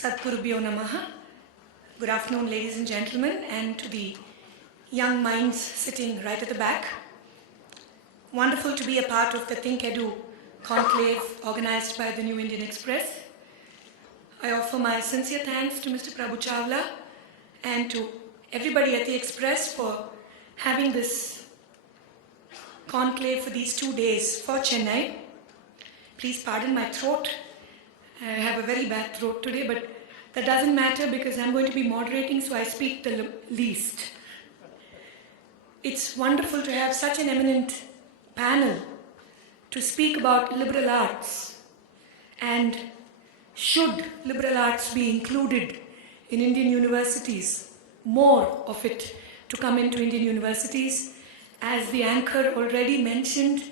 Sadgurubhyo Namaha. Good afternoon, ladies and gentlemen, and to the young minds sitting right at the back. Wonderful to be a part of the Think Edu conclave organized by the New Indian Express. I offer my sincere thanks to Mr. Prabhu Chawla and to everybody at the Express for having this conclave for these 2 days for Chennai. Please pardon my throat. I have a very bad throat today, but that doesn't matter because I'm going to be moderating, so I speak the least. It's wonderful to have such an eminent panel to speak about liberal arts, and should liberal arts be included in Indian universities, more of it to come into Indian universities. As the anchor already mentioned,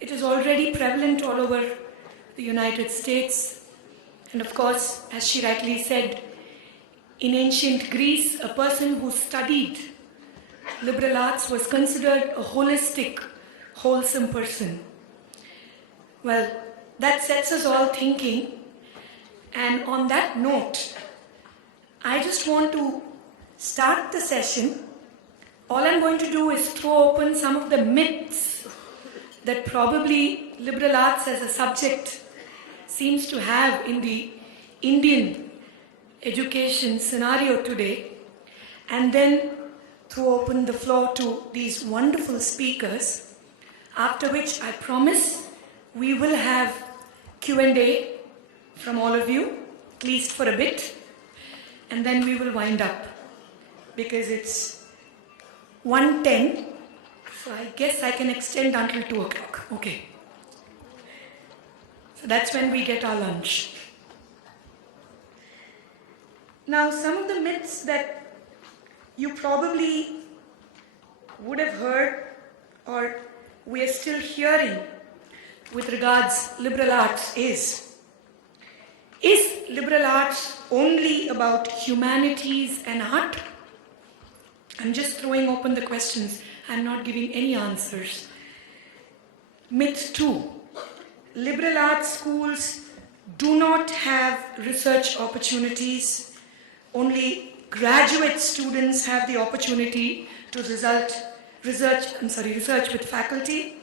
it is already prevalent all over the United States. And of course, as she rightly said, in ancient Greece, a person who studied liberal arts was considered a holistic, wholesome person. Well, that sets us all thinking. And on that note, I just want to start the session. All I'm going to do is throw open some of the myths that probably liberal arts as a subject seems to have in the Indian education scenario today, and then throw open the floor to these wonderful speakers, after which I promise we will have Q&A from all of you, at least for a bit, and then we will wind up because it's 1:10, so I guess I can extend until 2 o'clock. Okay. So that's when we get our lunch. Now, some of the myths that you probably would have heard or we are still hearing with regards liberal arts is liberal arts only about humanities and art? I'm just throwing open the questions. I'm not giving any answers. Myth 2. Liberal arts schools do not have research opportunities. Only graduate students have the opportunity to research with faculty.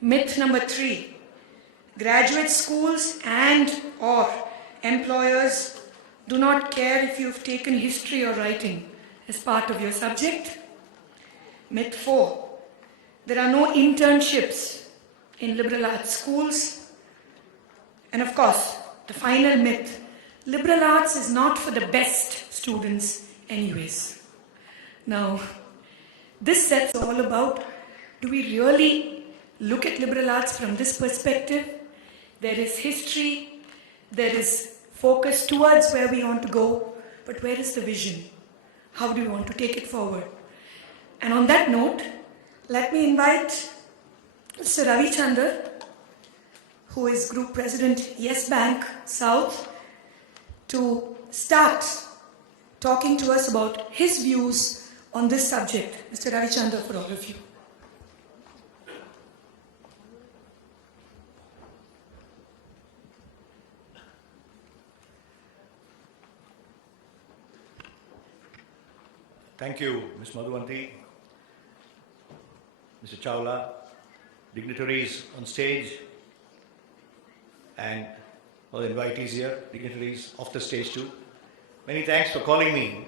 Myth number 3. Graduate schools and or employers do not care if you've taken history or writing as part of your subject. Myth 4. There are no internships in liberal arts schools. And of course, the final myth, liberal arts is not for the best students anyways. Now, this sets all about, do we really look at liberal arts from this perspective? There is history, there is focus towards where we want to go, but where is the vision? How do we want to take it forward? And on that note, let me invite Mr. Ravi Chander, who is Group President, Yes Bank South, to start talking to us about his views on this subject. Mr. Ravi Chander, for all of you. Thank you, Ms. Madhuvanti, Mr. Chawla, dignitaries on stage, and all the invitees here, dignitaries off the stage too. Many thanks for calling me.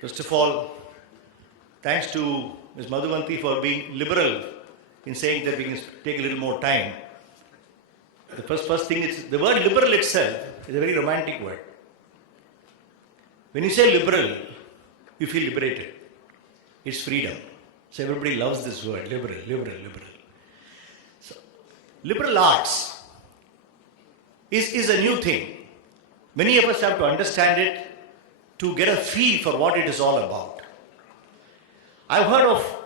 First of all, thanks to Ms. Madhuvanti for being liberal in saying that we can take a little more time. The first thing is, the word liberal itself is a very romantic word. When you say liberal, you feel liberated. It's freedom. So everybody loves this word, liberal, liberal, liberal. So, liberal arts is a new thing. Many of us have to understand it to get a feel for what it is all about. I've heard of,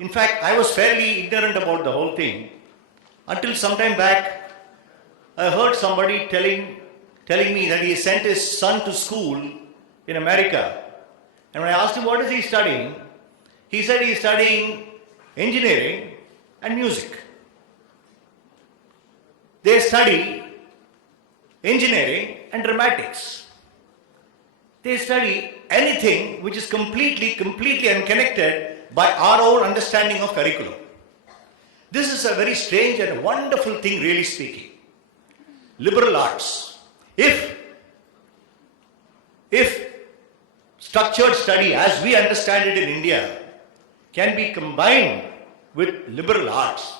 in fact, I was fairly ignorant about the whole thing until some time back. I heard somebody telling me that he sent his son to school in America. And when I asked him what is he studying, he said he is studying engineering and music. They study engineering and dramatics. They study anything which is completely unconnected by our own understanding of curriculum. This is a very strange and wonderful thing, really speaking. Liberal arts. If structured study as we understand it in India can be combined with liberal arts,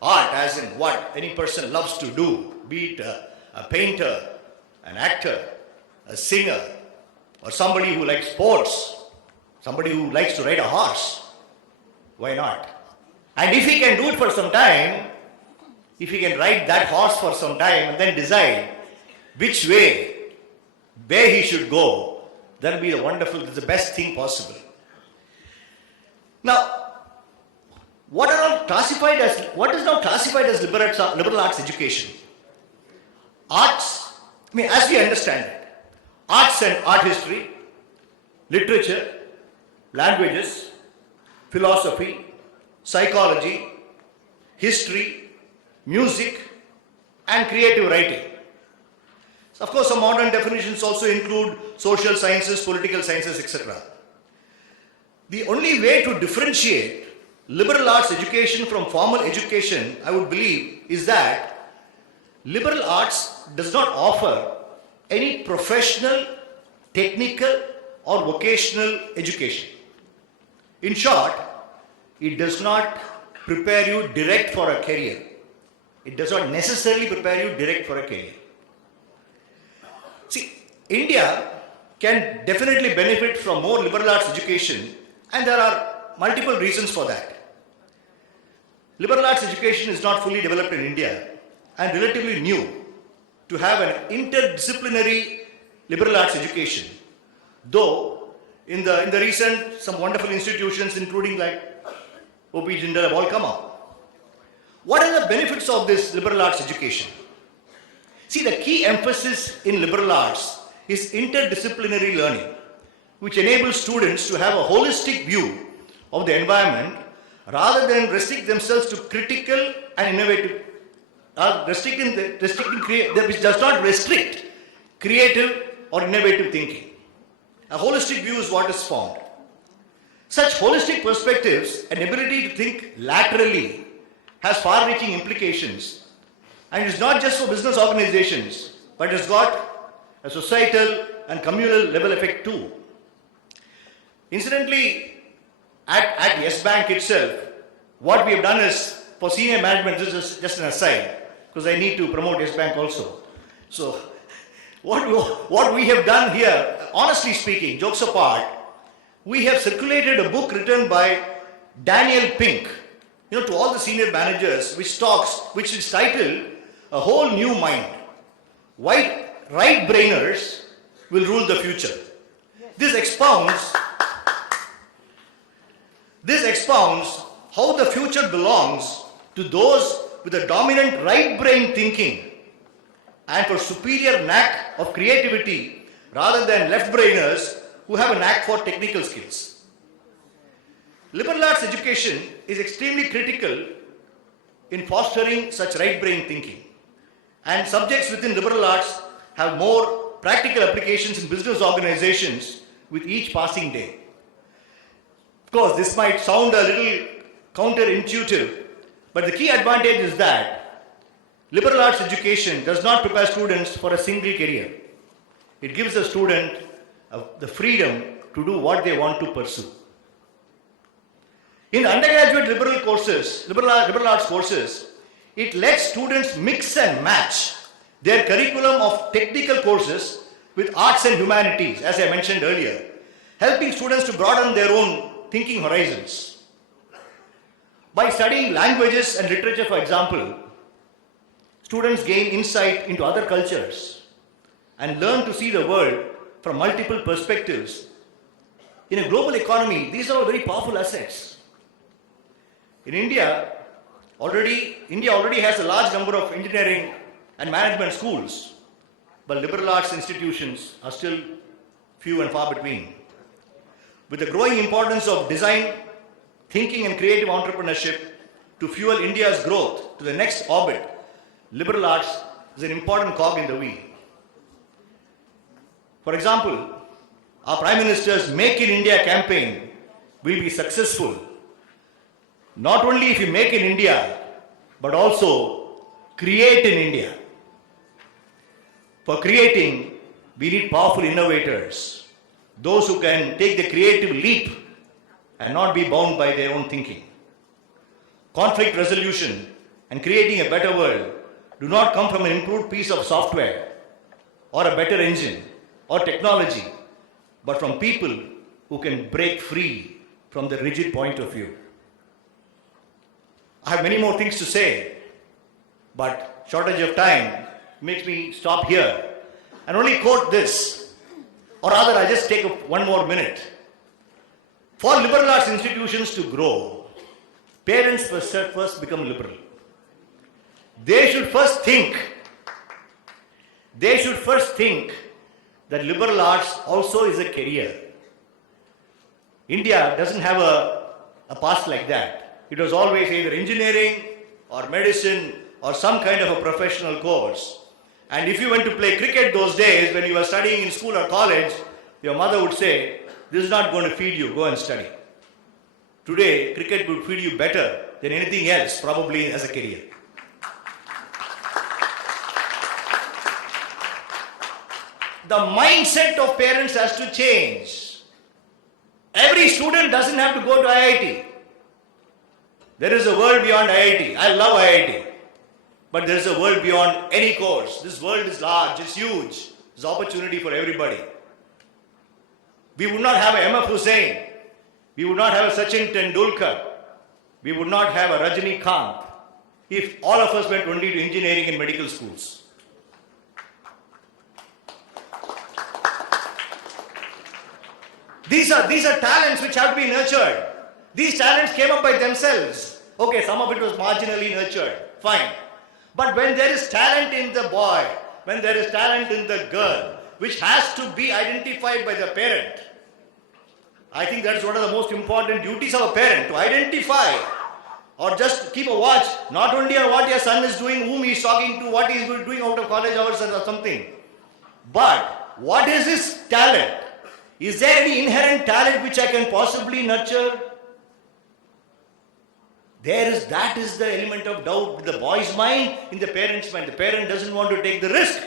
art as in what any person loves to do, be it a painter, an actor, a singer, or somebody who likes sports, somebody who likes to ride a horse, why not? And if he can do it for some time, if he can ride that horse for some time and then decide which way, where he should go, that will be the best thing possible. Now, what is now classified as liberal arts education? Arts, as we understand it, arts and art history, literature, languages, philosophy, psychology, history, music, and creative writing. Of course, some modern definitions also include social sciences, political sciences, etc. The only way to differentiate liberal arts education from formal education, I would believe, is that liberal arts does not offer any professional, technical, or vocational education. In short, it does not prepare you direct for a career. It does not necessarily prepare you direct for a career. See, India can definitely benefit from more liberal arts education, and there are multiple reasons for that. Liberal arts education is not fully developed in India and relatively new to have an interdisciplinary liberal arts education. Though in the recent, some wonderful institutions including like OP Jindal have all come up. What are the benefits of this liberal arts education? See, the key emphasis in liberal arts is interdisciplinary learning, which enables students to have a holistic view of the environment rather than restrict themselves to critical and innovative, which does not restrict creative or innovative thinking. A holistic view is what is formed. Such holistic perspectives and ability to think laterally has far-reaching implications, and it is not just for business organizations, but it has got a societal and communal level effect too. Incidentally, at Yes Bank itself, what we have done is, for senior management, this is just an aside, because I need to promote Yes Bank also. So, what we have done here, honestly speaking, jokes apart, we have circulated a book written by Daniel Pink, to all the senior managers, which is titled A Whole New Mind. Why right-brainers will rule the future. This expounds how the future belongs to those with a dominant right brain thinking and for superior knack of creativity rather than left brainers who have a knack for technical skills. Liberal arts education is extremely critical in fostering such right brain thinking, and subjects within liberal arts have more practical applications in business organizations with each passing day. Of course, this might sound a little counterintuitive, but the key advantage is that liberal arts education does not prepare students for a single career. It gives the student the freedom to do what they want to pursue. In undergraduate liberal arts courses, it lets students mix and match their curriculum of technical courses with arts and humanities, as I mentioned earlier, helping students to broaden their own thinking horizons. By studying languages and literature, for example, students gain insight into other cultures and learn to see the world from multiple perspectives. In a global economy, these are all very powerful assets. In India already has a large number of engineering and management schools, but liberal arts institutions are still few and far between. With the growing importance of design, thinking and creative entrepreneurship to fuel India's growth to the next orbit, liberal arts is an important cog in the wheel. For example, our Prime Minister's Make in India campaign will be successful not only if you make in India, but also create in India. For creating, we need powerful innovators, those who can take the creative leap and not be bound by their own thinking. Conflict resolution and creating a better world do not come from an improved piece of software or a better engine or technology, but from people who can break free from the rigid point of view. I have many more things to say, but shortage of time makes me stop here and only quote this, or rather I just take one more minute. For liberal arts institutions to grow, parents first become liberal. They should first think that liberal arts also is a career. India doesn't have a past like that. It was always either engineering or medicine or some kind of a professional course. And if you went to play cricket those days when you were studying in school or college, your mother would say, this is not going to feed you, go and study. Today, cricket would feed you better than anything else, probably as a career. The mindset of parents has to change. Every student doesn't have to go to IIT. There is a world beyond IIT. I love IIT. But there is a world beyond any course. This world is large, it's huge. There's opportunity for everybody. We would not have a M.F. Hussain. We would not have a Sachin Tendulkar. We would not have a Rajinikanth if all of us went only to engineering and medical schools. These are talents which have to be nurtured. These talents came up by themselves. Okay, some of it was marginally nurtured. Fine. But when there is talent in the boy, when there is talent in the girl, which has to be identified by the parent, I think that is one of the most important duties of a parent, to identify or just keep a watch, not only on what your son is doing, whom he is talking to, what he is doing out of college hours or something, but what is his talent? Is there any inherent talent which I can possibly nurture? That is the element of doubt in the boy's mind, in the parent's mind. The parent doesn't want to take the risk.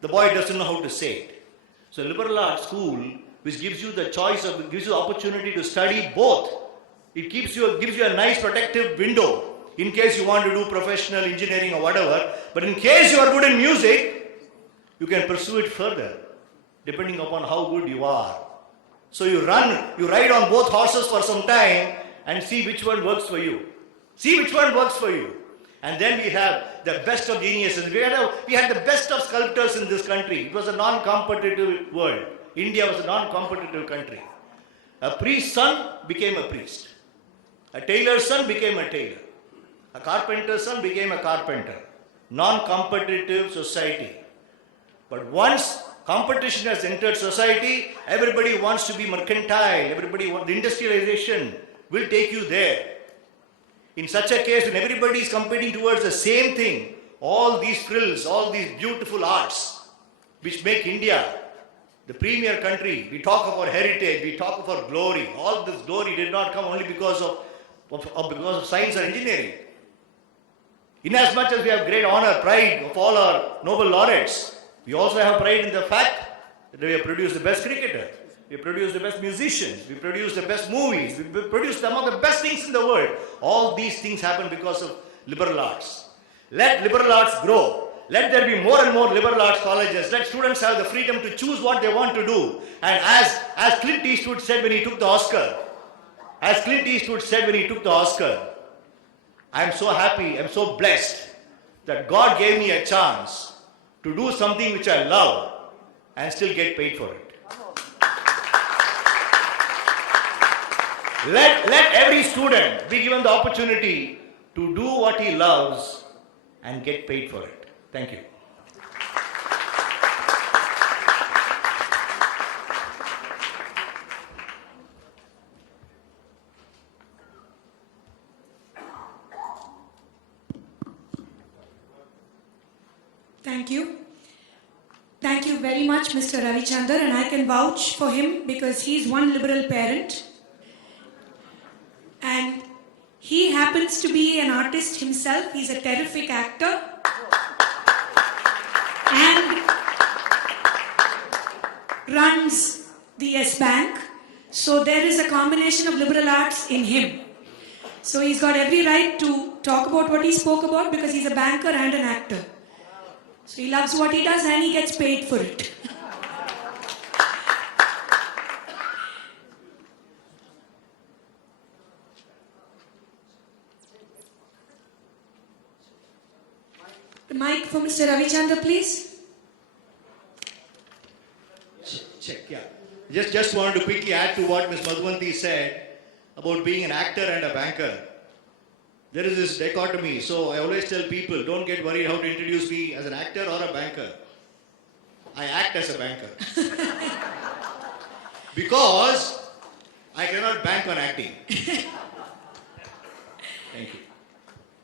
The boy doesn't know how to say it. So liberal arts school, which gives you the choice of, gives you the opportunity to study both. It gives you a nice protective window in case you want to do professional engineering or whatever. But in case you are good in music, you can pursue it further, depending upon how good you are. So you ride on both horses for some time and see which one works for you. See which one works for you. And then we have the best of geniuses. We had the best of sculptors in this country. It was a non-competitive world. India was a non-competitive country. A priest's son became a priest. A tailor's son became a tailor. A carpenter's son became a carpenter. Non-competitive society. But once competition has entered society, everybody wants to be mercantile. The industrialization will take you there. In such a case, when everybody is competing towards the same thing, all these frills, all these beautiful arts, which make India the premier country, we talk of our heritage, we talk of our glory. All this glory did not come only because of science or engineering. Inasmuch as we have great honor, pride of all our Nobel laureates, we also have pride in the fact that we have produced the best cricketers, we have produced the best musicians, we produced the best movies, we produced some of the best things in the world. All these things happen because of liberal arts. Let liberal arts grow. Let there be more and more liberal arts colleges. Let students have the freedom to choose what they want to do. And as Clint Eastwood said when he took the Oscar, I am so happy, I am so blessed that God gave me a chance to do something which I love and still get paid for it. Let every student be given the opportunity to do what he loves and get paid for it. Thank you. Thank you. Thank you very much, Mr. Ravichandar, and I can vouch for him because he's one liberal parent. And he happens to be an artist himself. He's a terrific actor. And runs the Yes Bank. So there is a combination of liberal arts in him. So he's got every right to talk about what he spoke about because he's a banker and an actor. So he loves what he does and he gets paid for it. The mic for Mr. Ravichandar, please. Check, yeah. Just wanted to quickly add to what Ms. Madhuvanti said about being an actor and a banker. There is this dichotomy, so I always tell people, don't get worried how to introduce me as an actor or a banker. I act as a banker. Because I cannot bank on acting. Thank you.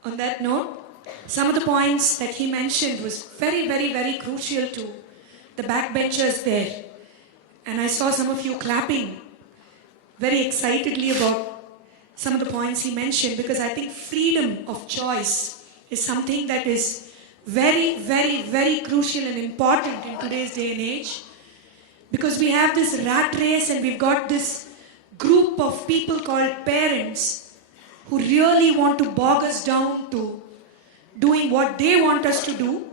On that note, some of the points that he mentioned was very, very, very crucial to the backbenchers there. And I saw some of you clapping very excitedly about some of the points he mentioned because I think freedom of choice is something that is very, very, very crucial and important in today's day and age. Because we have this rat race and we've got this group of people called parents who really want to bog us down to doing what they want us to do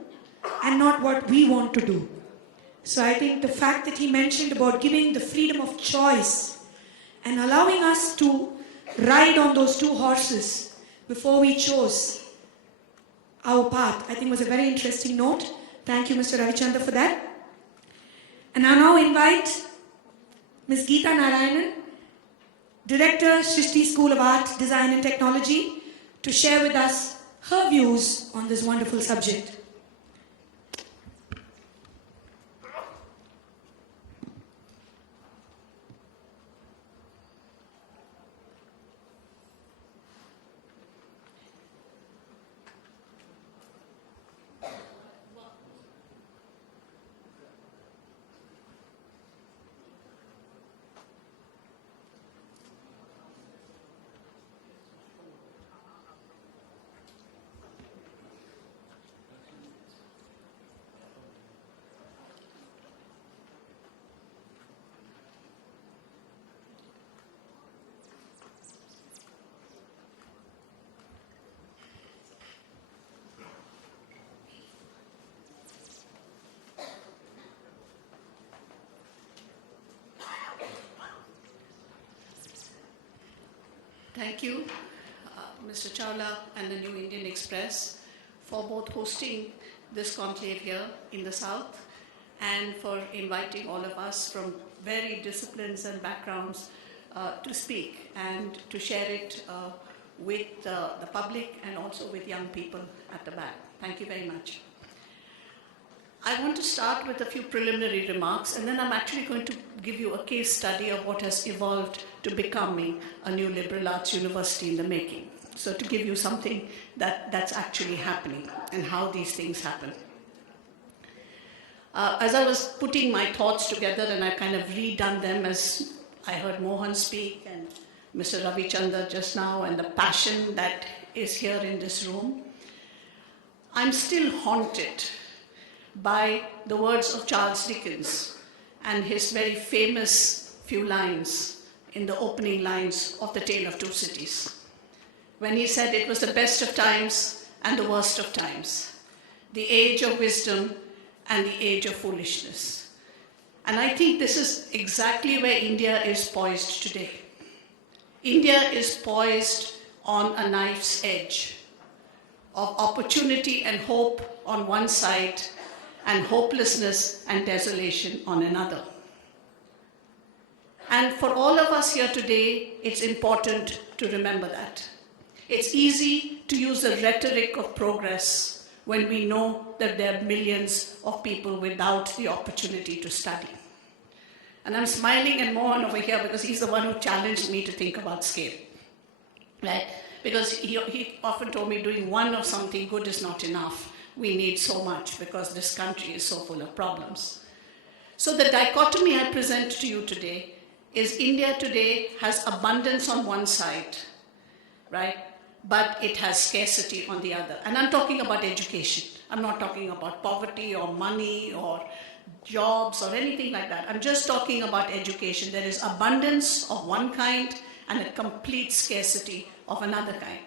and not what we want to do. So I think the fact that he mentioned about giving the freedom of choice and allowing us to ride on those two horses before we chose our path, I think was a very interesting note. Thank you, Mr. Ravichandar, for that. And I now invite Ms. Geeta Narayanan, Director, Srishti School of Art, Design and Technology, to share with us her views on this wonderful subject. Thank you, Mr. Chawla and the New Indian Express for both hosting this conclave here in the South and for inviting all of us from varied disciplines and backgrounds to speak and to share it with the public and also with young people at the back. Thank you very much. I want to start with a few preliminary remarks, and then I'm actually going to give you a case study of what has evolved to becoming a new liberal arts university in the making. So to give you something that's actually happening and how these things happen. As I was putting my thoughts together and I kind of redone them as I heard Mohan speak and Mr. Ravichandar just now and the passion that is here in this room, I'm still haunted by the words of Charles Dickens and his very famous few lines in the opening lines of The Tale of Two Cities, when he said it was the best of times and the worst of times, the age of wisdom and the age of foolishness. And I think this is exactly where India is poised today. India is poised on a knife's edge of opportunity and hope on one side and hopelessness and desolation on another. And for all of us here today, it's important to remember that. It's easy to use the rhetoric of progress when we know that there are millions of people without the opportunity to study. And I'm smiling at Mohan over here because he's the one who challenged me to think about scale, right? Because he often told me doing one of something good is not enough. We need so much because this country is so full of problems. So the dichotomy I present to you today is India today has abundance on one side, right? But it has scarcity on the other. And I'm talking about education. I'm not talking about poverty or money or jobs or anything like that. I'm just talking about education. There is abundance of one kind and a complete scarcity of another kind.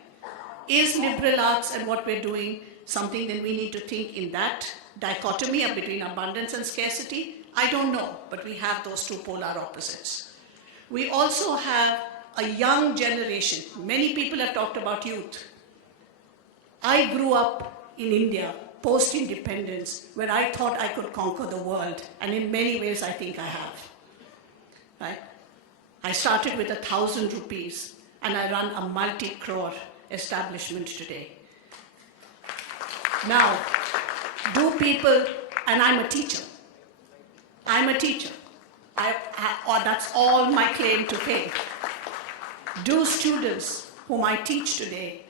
Is liberal arts and what we're doing something that we need to think in that dichotomy between abundance and scarcity? I don't know, but we have those two polar opposites. We also have a young generation. Many people have talked about youth. I grew up in India, post-independence, where I thought I could conquer the world, and in many ways I think I have. Right? I started with 1,000 rupees, and I run a multi-crore establishment today. Now, do people, and I'm a teacher. I'm a teacher. Or that's all my claim to fame. Do students whom I teach today,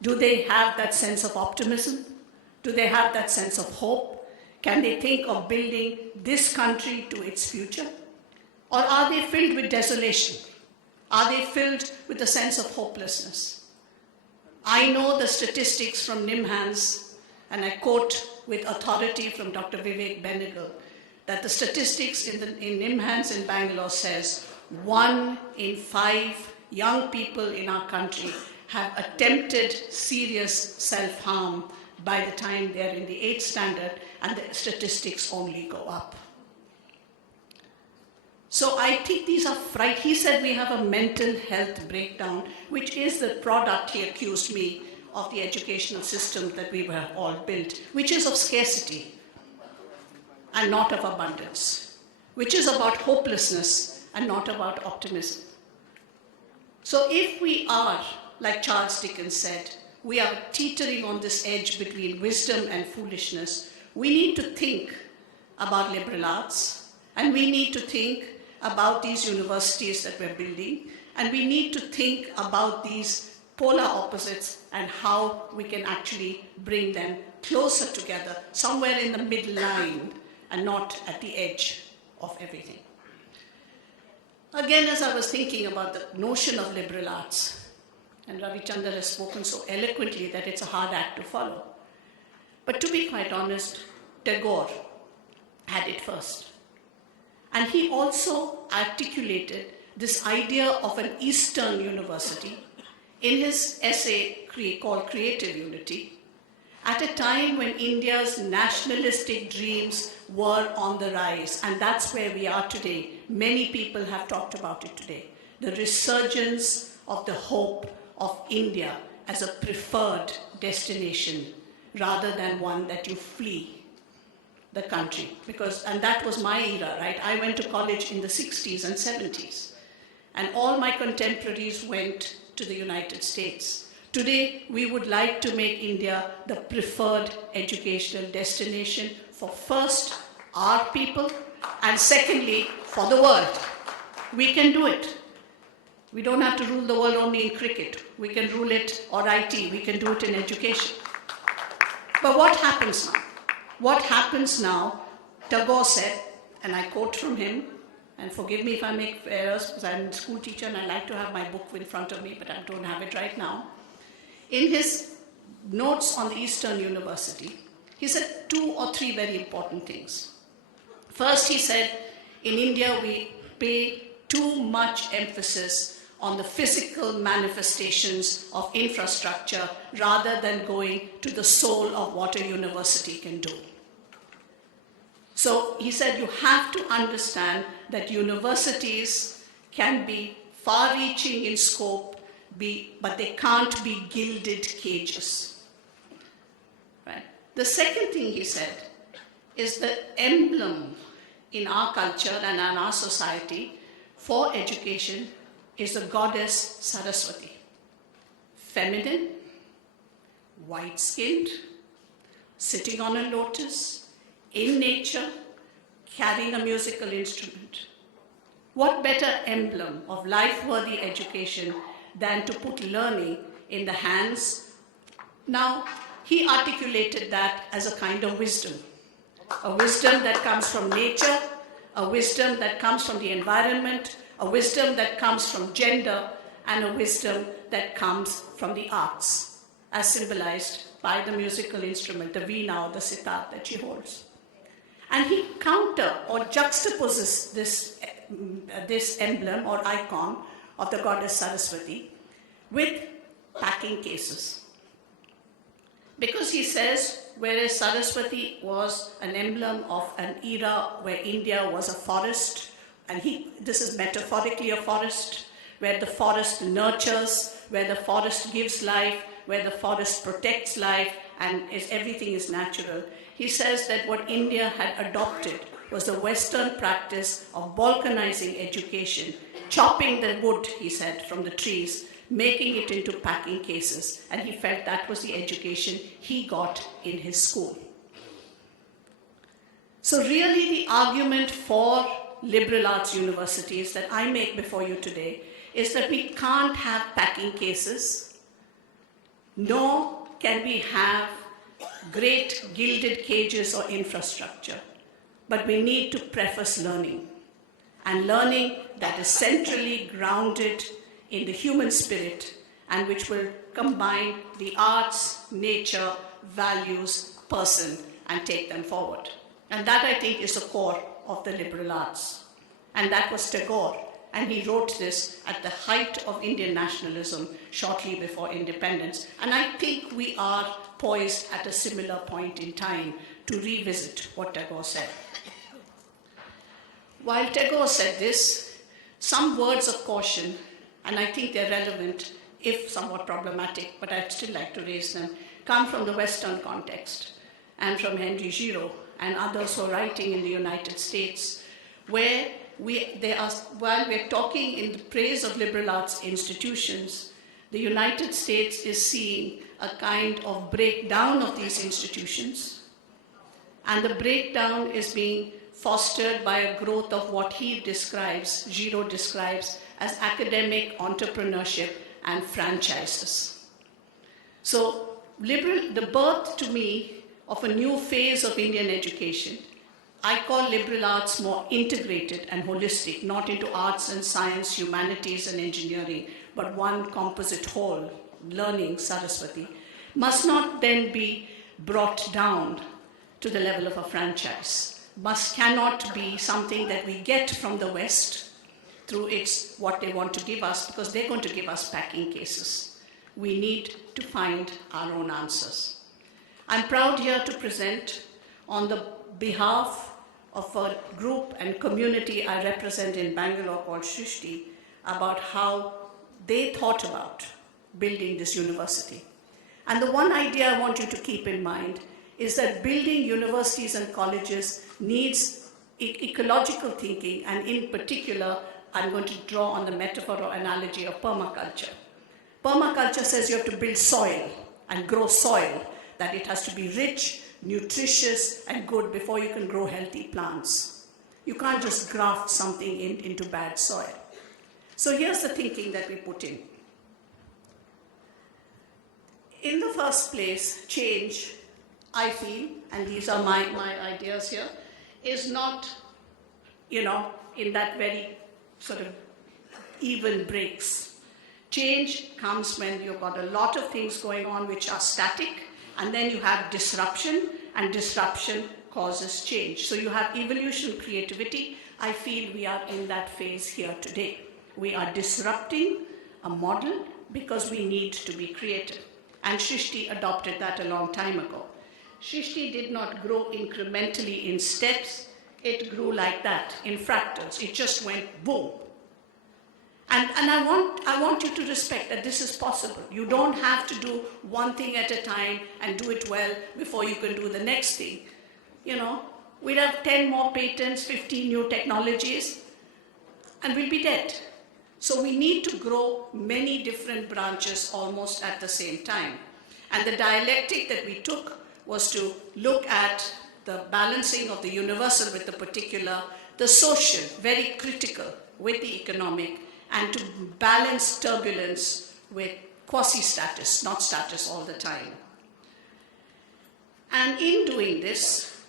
do they have that sense of optimism? Do they have that sense of hope? Can they think of building this country to its future? Or are they filled with desolation? Are they filled with a sense of hopelessness? I know the statistics from NIMHANS, and I quote with authority from Dr. Vivek Benegal, that the statistics in NIMHANS in Bangalore says 1 in 5 young people in our country have attempted serious self-harm by the time they're in the 8th standard, and the statistics only go up. So I think these are fright. He said we have a mental health breakdown, which is the product, he accused me, of the educational system that we were all built, which is of scarcity and not of abundance, which is about hopelessness and not about optimism. So if we are, like Charles Dickens said, we are teetering on this edge between wisdom and foolishness, we need to think about liberal arts, and we need to think about these universities that we're building, and we need to think about these polar opposites and how we can actually bring them closer together, somewhere in the middle line, and not at the edge of everything. Again, as I was thinking about the notion of liberal arts, and Ravichandra has spoken so eloquently that it's a hard act to follow. But to be quite honest, Tagore had it first. And he also articulated this idea of an Eastern university in his essay called Creative Unity, at a time when India's nationalistic dreams were on the rise. And that's where we are today. Many people have talked about it today. The resurgence of the hope of India as a preferred destination rather than one that you flee the country. And that was my era, right? I went to college in the 60s and 70s. And all my contemporaries went to the United States. Today, we would like to make India the preferred educational destination for first, our people, and secondly, for the world. We can do it. We don't have to rule the world only in cricket. We can rule it, or IT, we can do it in education. But what happens now? What happens now, Tagore said, and I quote from him, and forgive me if I make errors because I'm a school teacher and I like to have my book in front of me, but I don't have it right now. In his notes on the Eastern University, he said 2 or 3 very important things. First, he said, in India we pay too much emphasis on the physical manifestations of infrastructure rather than going to the soul of what a university can do. So he said you have to understand that universities can be far-reaching in scope, but they can't be gilded cages. Right? The second thing he said is the emblem in our culture and in our society for education is the goddess Saraswati. Feminine, white-skinned, sitting on a lotus, in nature, carrying a musical instrument. What better emblem of life-worthy education than to put learning in the hands? Now, he articulated that as a kind of wisdom. A wisdom that comes from nature, a wisdom that comes from the environment, a wisdom that comes from gender, and a wisdom that comes from the arts, as symbolized by the musical instrument, the veena or the sitar that she holds. And he counter or juxtaposes this emblem or icon of the goddess Saraswati with packing cases. Because he says, whereas Saraswati was an emblem of an era where India was a forest, and this is metaphorically a forest, where the forest nurtures, where the forest gives life, where the forest protects life, and everything is natural. He says that what India had adopted was the Western practice of balkanizing education, chopping the wood, he said, from the trees, making it into packing cases, and he felt that was the education he got in his school. So really the argument for liberal arts universities that I make before you today is that we can't have packing cases, nor can we have great gilded cages or infrastructure, but we need to preface learning, and learning that is centrally grounded in the human spirit and which will combine the arts, nature, values, person, and take them forward. And that, I think, is the core of the liberal arts. And that was Tagore, and he wrote this at the height of Indian nationalism shortly before independence. And I think we are poised at a similar point in time to revisit what Tagore said. While Tagore said this, some words of caution, and I think they're relevant, if somewhat problematic, but I'd still like to raise them, come from the Western context and from Henry Giraud and others who are writing in the United States, where while we're talking in the praise of liberal arts institutions, the United States is seeing a kind of breakdown of these institutions, and the breakdown is being fostered by a growth of what Giraud describes as academic entrepreneurship and franchises. So the birth to me of a new phase of Indian education, I call liberal arts more integrated and holistic, not into arts and science, humanities and engineering, but one composite whole, learning Saraswati, must not then be brought down to the level of a franchise, cannot be something that we get from the West through what they want to give us, because they're going to give us packing cases. We need to find our own answers. I'm proud here to present on the behalf of a group and community I represent in Bangalore called Shrishti about how they thought about building this university. And the one idea I want you to keep in mind is that building universities and colleges needs ecological thinking, and in particular, I'm going to draw on the metaphor or analogy of permaculture. Permaculture says you have to build soil and grow soil, that it has to be rich, nutritious, and good before you can grow healthy plants. You can't just graft something into bad soil. So here's the thinking that we put in. In the first place, change, I feel, and these are my ideas here, is not, in that very sort of even breaks. Change comes when you've got a lot of things going on which are static, and then you have disruption, and disruption causes change. So you have evolution, creativity. I feel we are in that phase here today. We are disrupting a model because we need to be creative. And Shrishti adopted that a long time ago. Shrishti did not grow incrementally in steps. It grew like that, in fractals. It just went boom. And I want you to respect that this is possible. You don't have to do one thing at a time and do it well before you can do the next thing. We'd have 10 more patents, 15 new technologies, and we'll be dead. So we need to grow many different branches almost at the same time. And the dialectic that we took was to look at the balancing of the universal with the particular, the social, very critical with the economic, and to balance turbulence with quasi-status, not status all the time. And in doing this,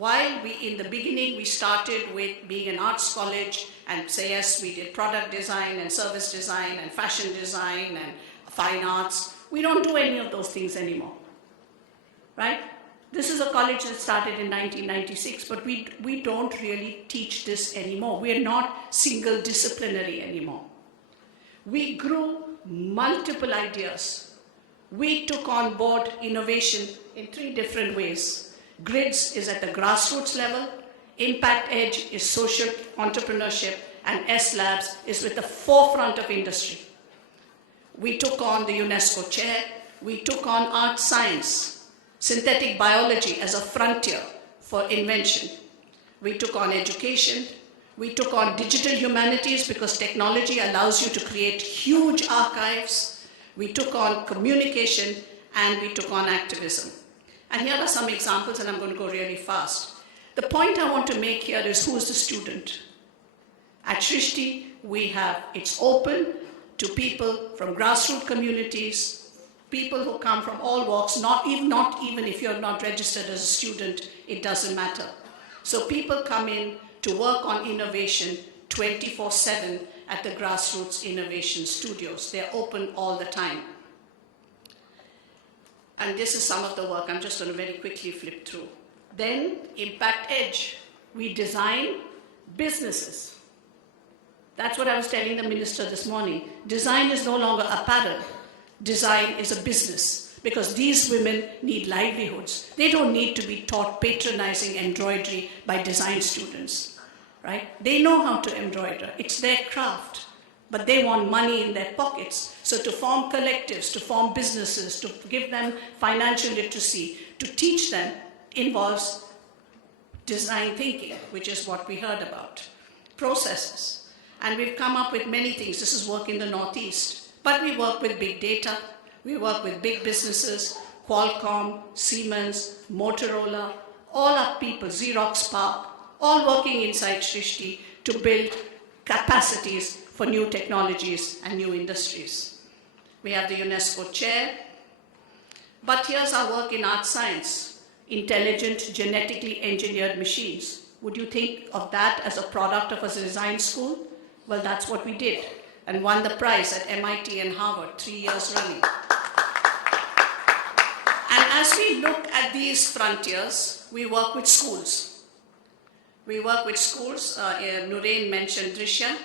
While in the beginning, we started with being an arts college and say, yes, we did product design and service design and fashion design and fine arts. We don't do any of those things anymore, right? This is a college that started in 1996, but we don't really teach this anymore. We are not single disciplinary anymore. We grew multiple ideas. We took on board innovation in 3 different ways. GRIDS is at the grassroots level, Impact Edge is social entrepreneurship, and S-Labs is with the forefront of industry. We took on the UNESCO chair, we took on art science, synthetic biology as a frontier for invention. We took on education, we took on digital humanities because technology allows you to create huge archives. We took on communication, and we took on activism. And here are some examples, and I'm going to go really fast. The point I want to make here is, who is the student? At Srishti, it's open to people from grassroots communities, people who come from all walks, not even if you're not registered as a student, it doesn't matter. So people come in to work on innovation 24/7 at the Grassroots Innovation Studios. They're open all the time. And this is some of the work. I'm just going to very quickly flip through. Then, Impact Edge. We design businesses. That's what I was telling the minister this morning. Design is no longer apparel. Design is a business, because these women need livelihoods. They don't need to be taught patronizing embroidery by design students, right? They know how to embroider. It's their craft, but they want money in their pockets. So to form collectives, to form businesses, to give them financial literacy, to teach them involves design thinking, which is what we heard about, processes. And we've come up with many things. This is work in the Northeast. But we work with big data. We work with big businesses, Qualcomm, Siemens, Motorola, all our people, Xerox PARC, all working inside Srishti to build capacities for new technologies and new industries. We have the UNESCO chair. But here's our work in art science, intelligent, genetically engineered machines. Would you think of that as a product of a design school? Well, that's what we did, and won the prize at MIT and Harvard 3 years running. And as we look at these frontiers, we work with schools. We work with schools. Nurain mentioned Drisha.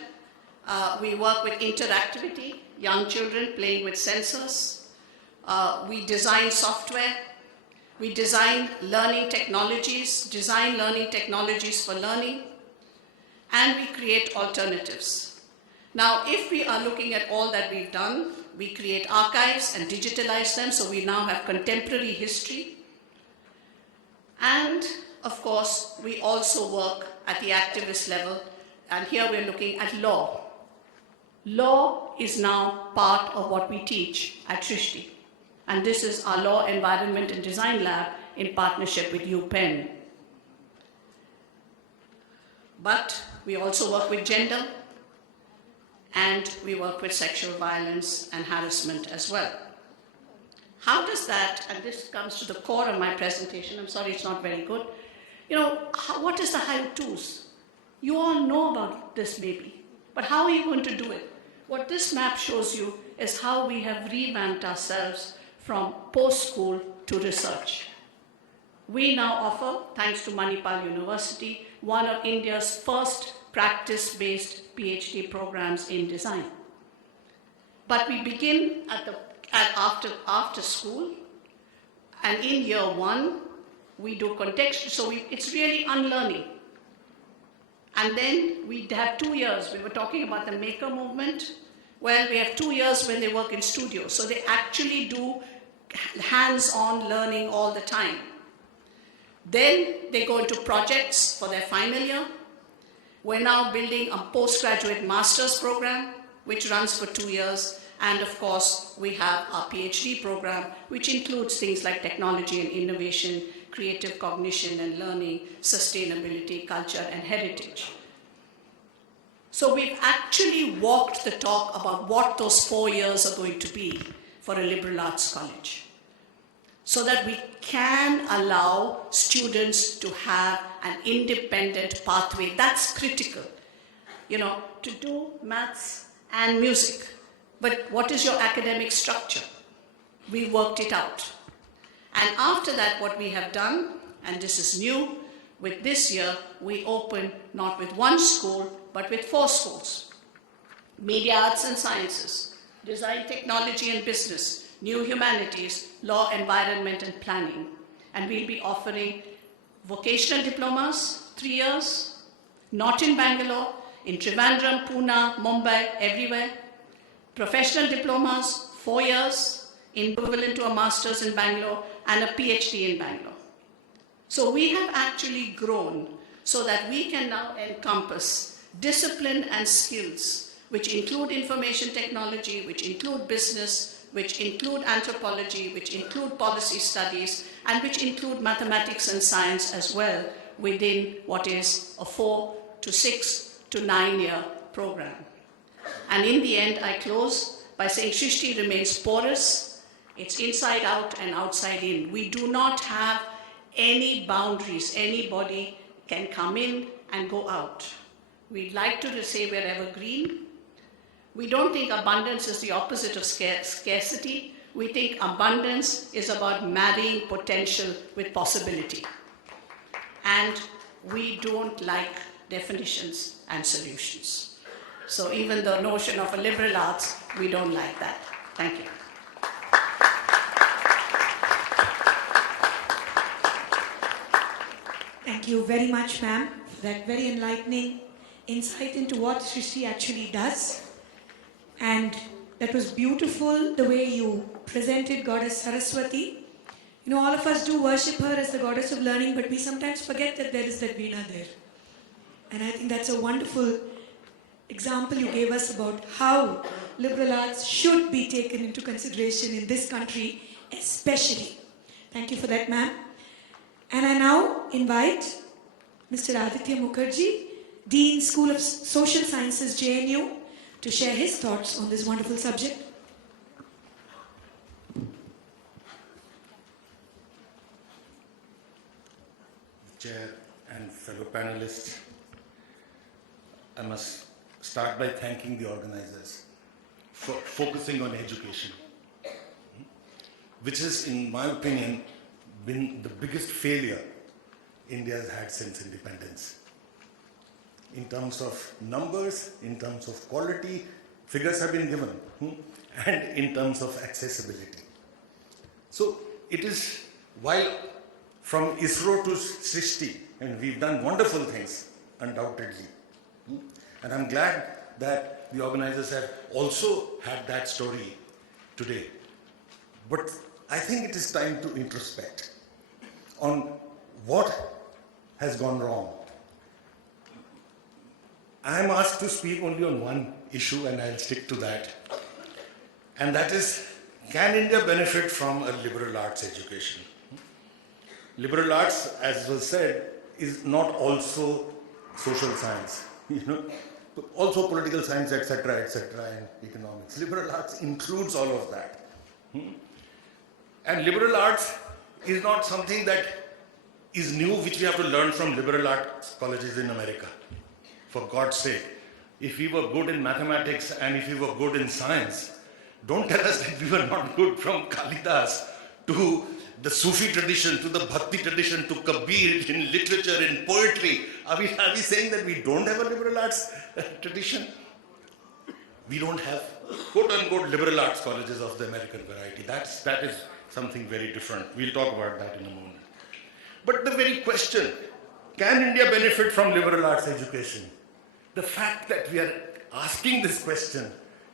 We work with interactivity, young children playing with sensors. We design software. We design learning technologies for learning. And we create alternatives. Now, if we are looking at all that we've done, we create archives and digitalize them, so we now have contemporary history. And, of course, we also work at the activist level, and here we're looking at law. Law is now part of what we teach at Srishti, and this is our Law, Environment and Design Lab in partnership with UPenn. But we also work with gender, and we work with sexual violence and harassment as well. How does that, and this comes to the core of my presentation, I'm sorry it's not very good, what is the how-tos? You all know about this maybe, but how are you going to do it? What this map shows you is how we have revamped ourselves from post-school to research. We now offer, thanks to Manipal University, one of India's first practice-based PhD programs in design. But we begin after school, and in year 1, we do contextual, so it's really unlearning. And then we have 2 years. We were talking about the maker movement. Well, we have 2 years when they work in studios, so they actually do hands-on learning all the time. Then they go into projects for their final year. We're now building a postgraduate master's program, which runs for 2 years. And of course, we have our PhD program, which includes things like technology and innovation, creative cognition and learning, sustainability, culture, and heritage. So we've actually walked the talk about what those 4 years are going to be for a liberal arts college. so that we can allow students to have an independent pathway. That's critical, to do maths and music. But what is your academic structure? We worked it out. And after that, what we have done, and this is new, with this year, we open not with one school, but with 4 schools. Media, Arts and Sciences, Design, Technology and Business, New Humanities, Law, Environment and Planning. And we'll be offering vocational diplomas, 3 years, not in Bangalore, in Trivandrum, Pune, Mumbai, everywhere. Professional diplomas, 4 years, equivalent to a master's in Bangalore, and a PhD in Bangalore. So we have actually grown so that we can now encompass discipline and skills which include information technology, which include business, which include anthropology, which include policy studies, and which include mathematics and science as well within what is a 4 to 6 to 9 year program. And in the end, I close by saying Srishti remains porous. It's inside out and outside in. We do not have any boundaries. Anybody can come in and go out. We'd like to say we're evergreen. We don't think abundance is the opposite of scarcity. We think abundance is about marrying potential with possibility. And we don't like definitions and solutions. So even the notion of a liberal arts, we don't like that. Thank you. Thank you very much, ma'am, for that very enlightening insight into what Srishti actually does. And that was beautiful, the way you presented Goddess Saraswati. All of us do worship her as the goddess of learning, but we sometimes forget that there is that Veena there. And I think that's a wonderful example you gave us about how liberal arts should be taken into consideration in this country, especially. Thank you for that, ma'am. And I now invite Mr. Aditya Mukherjee, Dean, School of Social Sciences, JNU, to share his thoughts on this wonderful subject. Chair and fellow panelists, I must start by thanking the organizers for focusing on education, which has, in my opinion, been the biggest failure India has had since independence. In terms of numbers, in terms of quality, figures have been given, and in terms of accessibility. So it is, while from ISRO to Srishti, and we've done wonderful things, undoubtedly. And I'm glad that the organizers have also had that story today. But I think it is time to introspect on what has gone wrong. I am asked to speak only on one issue, and I'll stick to that. And that is, can India benefit from a liberal arts education? Liberal arts, as was said, is not also social science, but also political science, etc., and economics. Liberal arts includes all of that. And liberal arts is not something that is new, which we have to learn from liberal arts colleges in America. For God's sake, if we were good in mathematics and if we were good in science, don't tell us that we were not good, from Kalidas to the Sufi tradition, to the Bhakti tradition, to Kabir in literature, in poetry. Are we saying that we don't have a liberal arts tradition? We don't have quote-unquote liberal arts colleges of the American variety. That is something very different. We'll talk about that in a moment. But the very question, can India benefit from liberal arts education? The fact that we are asking this question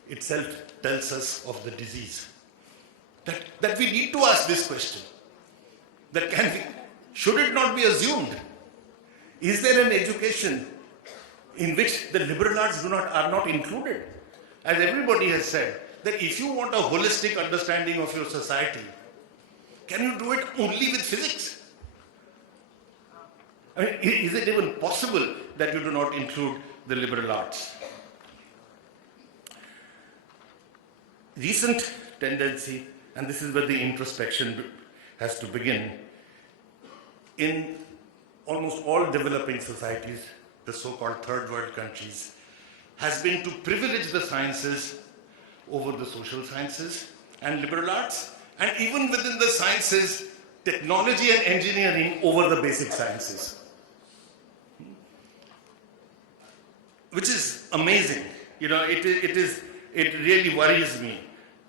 itself tells us of the disease. That we need to ask this question. Should it not be assumed? Is there an education in which the liberal arts are not included? As everybody has said, that if you want a holistic understanding of your society, can you do it only with physics? I mean, is it even possible that you do not include the liberal arts? Recent tendency, and this is where the introspection has to begin. In almost all developing societies, the so-called third world countries, has been to privilege the sciences over the social sciences and liberal arts, and even within the sciences, technology and engineering over the basic sciences. Which is amazing. You know, it really worries me.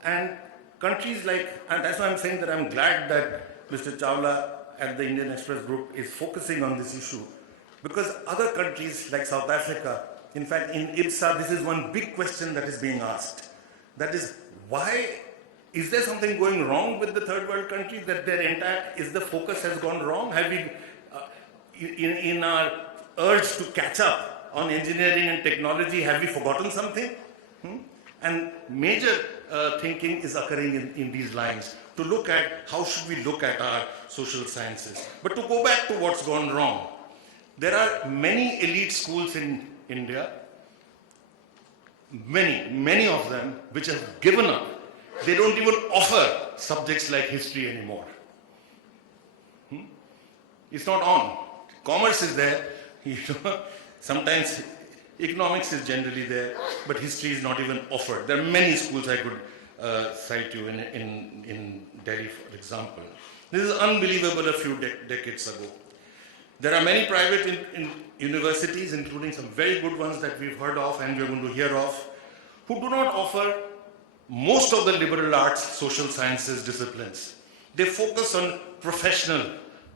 And countries like, and that's why I'm saying that I'm glad that Mr. Chawla at the Indian Express Group is focusing on this issue. Because other countries like South Africa, in fact, in IBSA, this is one big question that is being asked. That is, why is there something going wrong with the third world countries that their entire, is the focus has gone wrong? Have we, in our urge to catch up on engineering and technology, have we forgotten something? And major thinking is occurring in these lines to look at how should we look at our social sciences. But to go back to what's gone wrong, there are many elite schools in India, many of them which have given up. They don't even offer subjects like history anymore. It's not on. Commerce is there. Sometimes economics is generally there, but history is not even offered. There are many schools I could cite you in Delhi, for example. This is unbelievable a few decades ago. There are many private universities, including some very good ones that we've heard of and we're going to hear of, who do not offer most of the liberal arts, social sciences disciplines. They focus on professional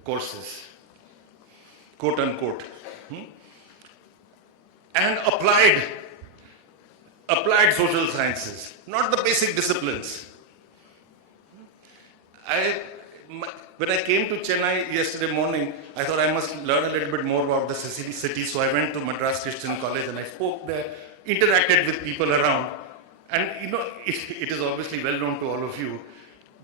courses, quote unquote, and applied social sciences, not the basic disciplines. When I came to Chennai yesterday morning, I thought I must learn a little bit more about the city, so I went to Madras Christian College and I spoke there, interacted with people around. And you know, it is obviously well known to all of you,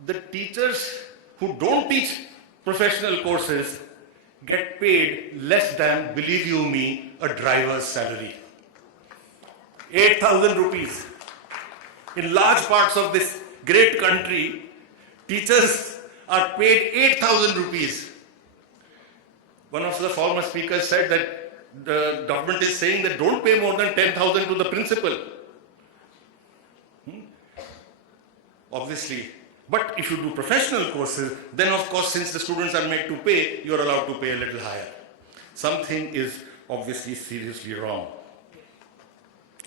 the teachers who don't teach professional courses get paid less than, believe you me, a driver's salary. 8,000 rupees. In large parts of this great country, teachers are paid 8,000 rupees. One of the former speakers said that the government is saying that don't pay more than 10,000 to the principal. Obviously. But if you do professional courses, then of course, since the students are made to pay, you're allowed to pay a little higher. Something is obviously seriously wrong.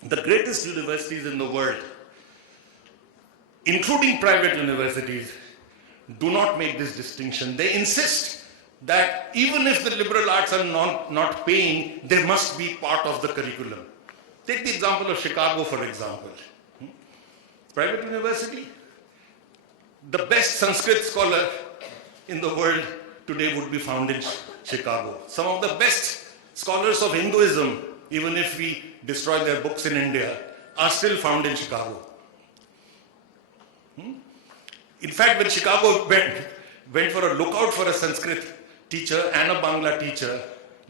The greatest universities in the world, including private universities, do not make this distinction. They insist that even if the liberal arts are not paying, they must be part of the curriculum. Take the example of Chicago, for example. Private university, the best Sanskrit scholar in the world today would be found in Chicago. Some of the best scholars of Hinduism, even if we destroy their books in India, are still found in Chicago. In fact, when Chicago went for a lookout for a Sanskrit teacher and a Bangla teacher,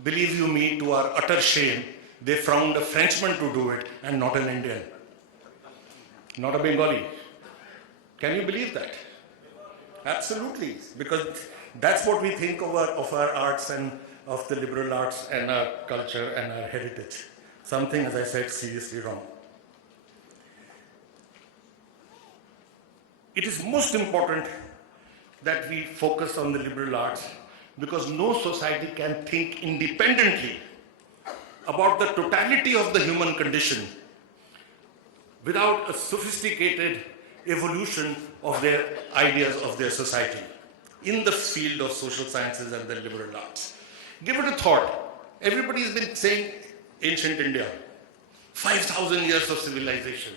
believe you me, to our utter shame, they found a Frenchman to do it and not an Indian. Not a Bengali. Can you believe that? Absolutely, because that's what we think of our arts and of the liberal arts and our culture and our heritage. Something, as I said, seriously wrong. It is most important that we focus on the liberal arts because no society can think independently about the totality of the human condition without a sophisticated evolution of their ideas of their society in the field of social sciences and the liberal arts. Give it a thought. Everybody has been saying ancient India, 5,000 years of civilization,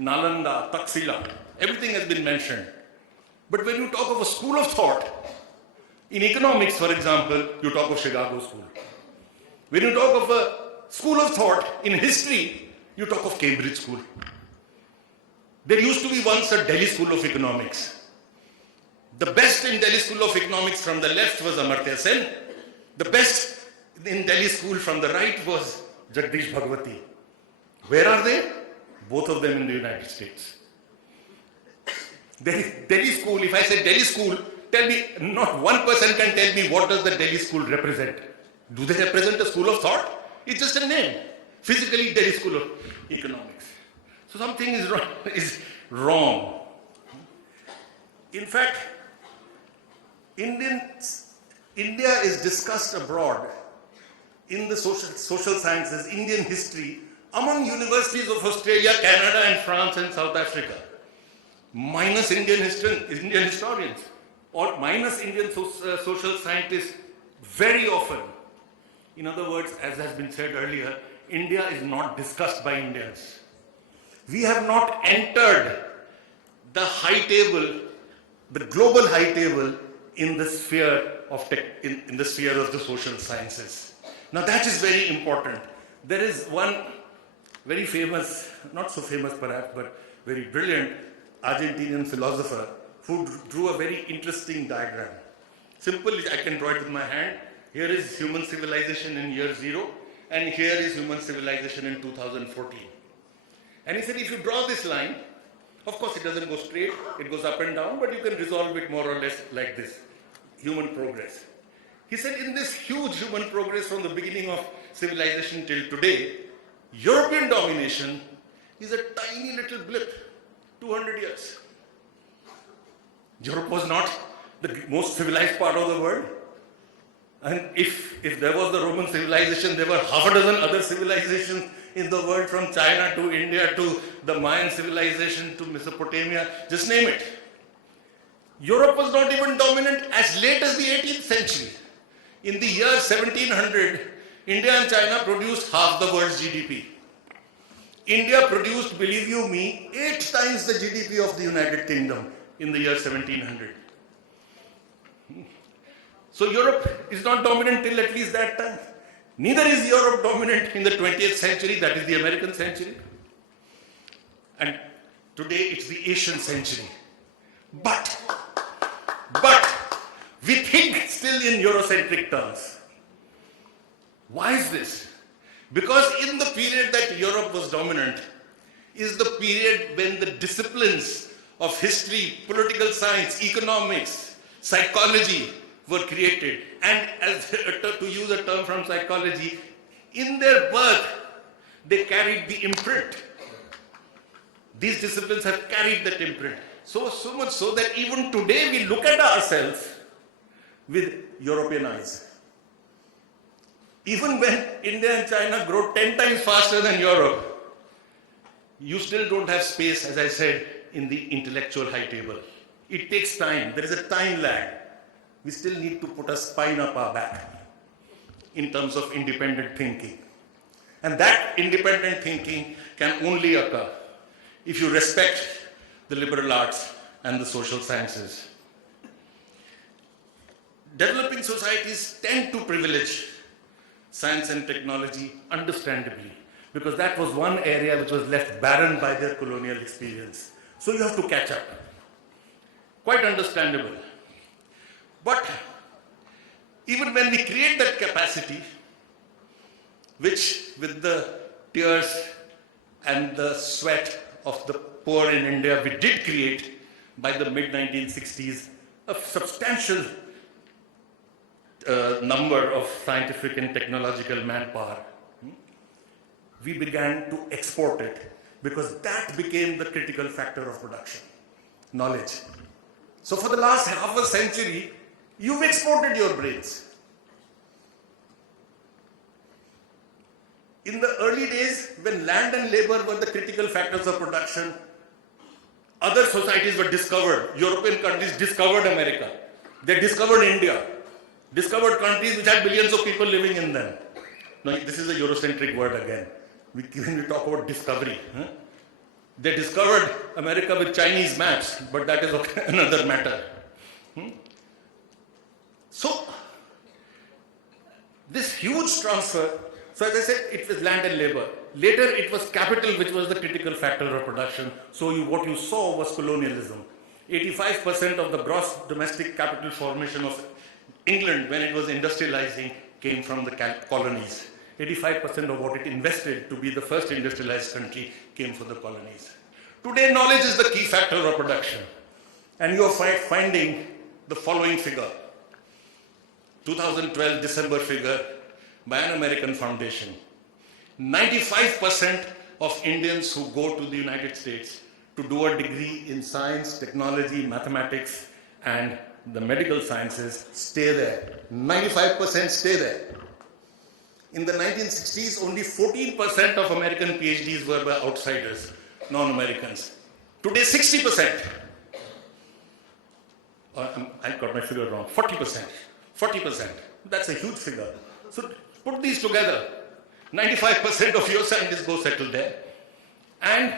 Nalanda, Taxila, everything has been mentioned. But when you talk of a school of thought, in economics, for example, you talk of Chicago School. When you talk of a school of thought in history, you talk of Cambridge School. There used to be once a Delhi School of Economics. The best in Delhi School of Economics from the left was Amartya Sen. The best in Delhi School from the right was Jagdish Bhagwati. Where are they? Both of them in the United States. Delhi School, if I say Delhi School, tell me, not one person can tell me what does the Delhi School represent. Do they represent a school of thought? It's just a name. Physically, Delhi School of Economics. So something is wrong. In fact, India is discussed abroad in the social sciences, Indian history, among universities of Australia, Canada, and France and South Africa. Minus Indian historians, or minus Indian social scientists very often. In other words, as has been said earlier, India is not discussed by Indians. We have not entered the high table, the global high table in the sphere of in the sphere of the social sciences. Now that is very important. There is one very famous, not so famous perhaps, but very brilliant Argentinian philosopher who drew a very interesting diagram. Simple, I can draw it with my hand. Here is human civilization in year 0, and here is human civilization in 2014. And he said, if you draw this line, of course it doesn't go straight, it goes up and down, but you can resolve it more or less like this, human progress. He said, in this huge human progress from the beginning of civilization till today, European domination is a tiny little blip, 200 years. Europe was not the most civilized part of the world. And if there was the Roman civilization, there were half a dozen other civilizations in the world, from China to India to the Mayan civilization to Mesopotamia, just name it. Europe was not even dominant as late as the 18th century. In the year 1700, India and China produced half the world's GDP. India produced, believe you me, 8 times the GDP of the United Kingdom in the year 1700. So Europe is not dominant till at least that time. Neither is Europe dominant in the 20th century, that is the American century. And today it's the Asian century. But we think still in Eurocentric terms. Why is this? Because in the period that Europe was dominant is the period when the disciplines of history, political science, economics, psychology were created. And as to use a term from psychology, in their birth, they carried the imprint. These disciplines have carried that imprint. So much so that even today we look at ourselves with European eyes. Even when India and China grow 10 times faster than Europe, you still don't have space, as I said, in the intellectual high table. It takes time. There is a time lag. We still need to put a spine up our back in terms of independent thinking. And that independent thinking can only occur if you respect the liberal arts and the social sciences. Developing societies tend to privilege science and technology, understandably, because that was one area which was left barren by their colonial experience. So you have to catch up. Quite understandable. But even when we create that capacity, which with the tears and the sweat of the poor in India we did create by the mid-1960s, a substantial number of scientific and technological manpower, we began to export it because that became the critical factor of production, knowledge. So for the last half a century, you've exported your brains. In the early days, when land and labor were the critical factors of production, other societies were discovered. European countries discovered America. They discovered India. Discovered countries which had billions of people living in them. Now, this is a Eurocentric word again. When we talk about discovery, they discovered America with Chinese maps, but that is another matter. So, this huge transfer, so as I said, it was land and labor. Later, it was capital which was the critical factor of production. So what you saw was colonialism. 85% of the gross domestic capital formation of England when it was industrializing came from the colonies. 85% of what it invested to be the first industrialized country came from the colonies. Today, knowledge is the key factor of production. And you are finding the following figure. 2012 December figure by an American foundation. 95% of Indians who go to the United States to do a degree in science, technology, mathematics, and the medical sciences stay there. 95% stay there. In the 1960s, only 14% of American PhDs were by outsiders, non-Americans. Today, 60%. I got my figure wrong. 40%. 40%. That's a huge figure. So put these together. 95% of your scientists go settle there. And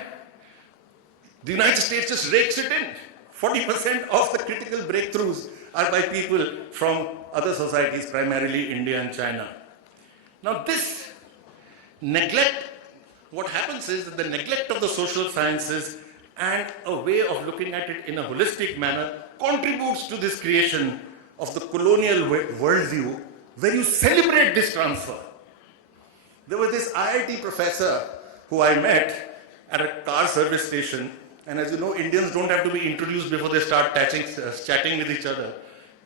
the United States just rakes it in. 40% of the critical breakthroughs are by people from other societies, primarily India and China. Now this neglect, what happens is that the neglect of the social sciences and a way of looking at it in a holistic manner contributes to this creation of the colonial worldview where you celebrate this transfer. There was this IIT professor who I met at a car service station, and as you know, Indians don't have to be introduced before they start chatting with each other.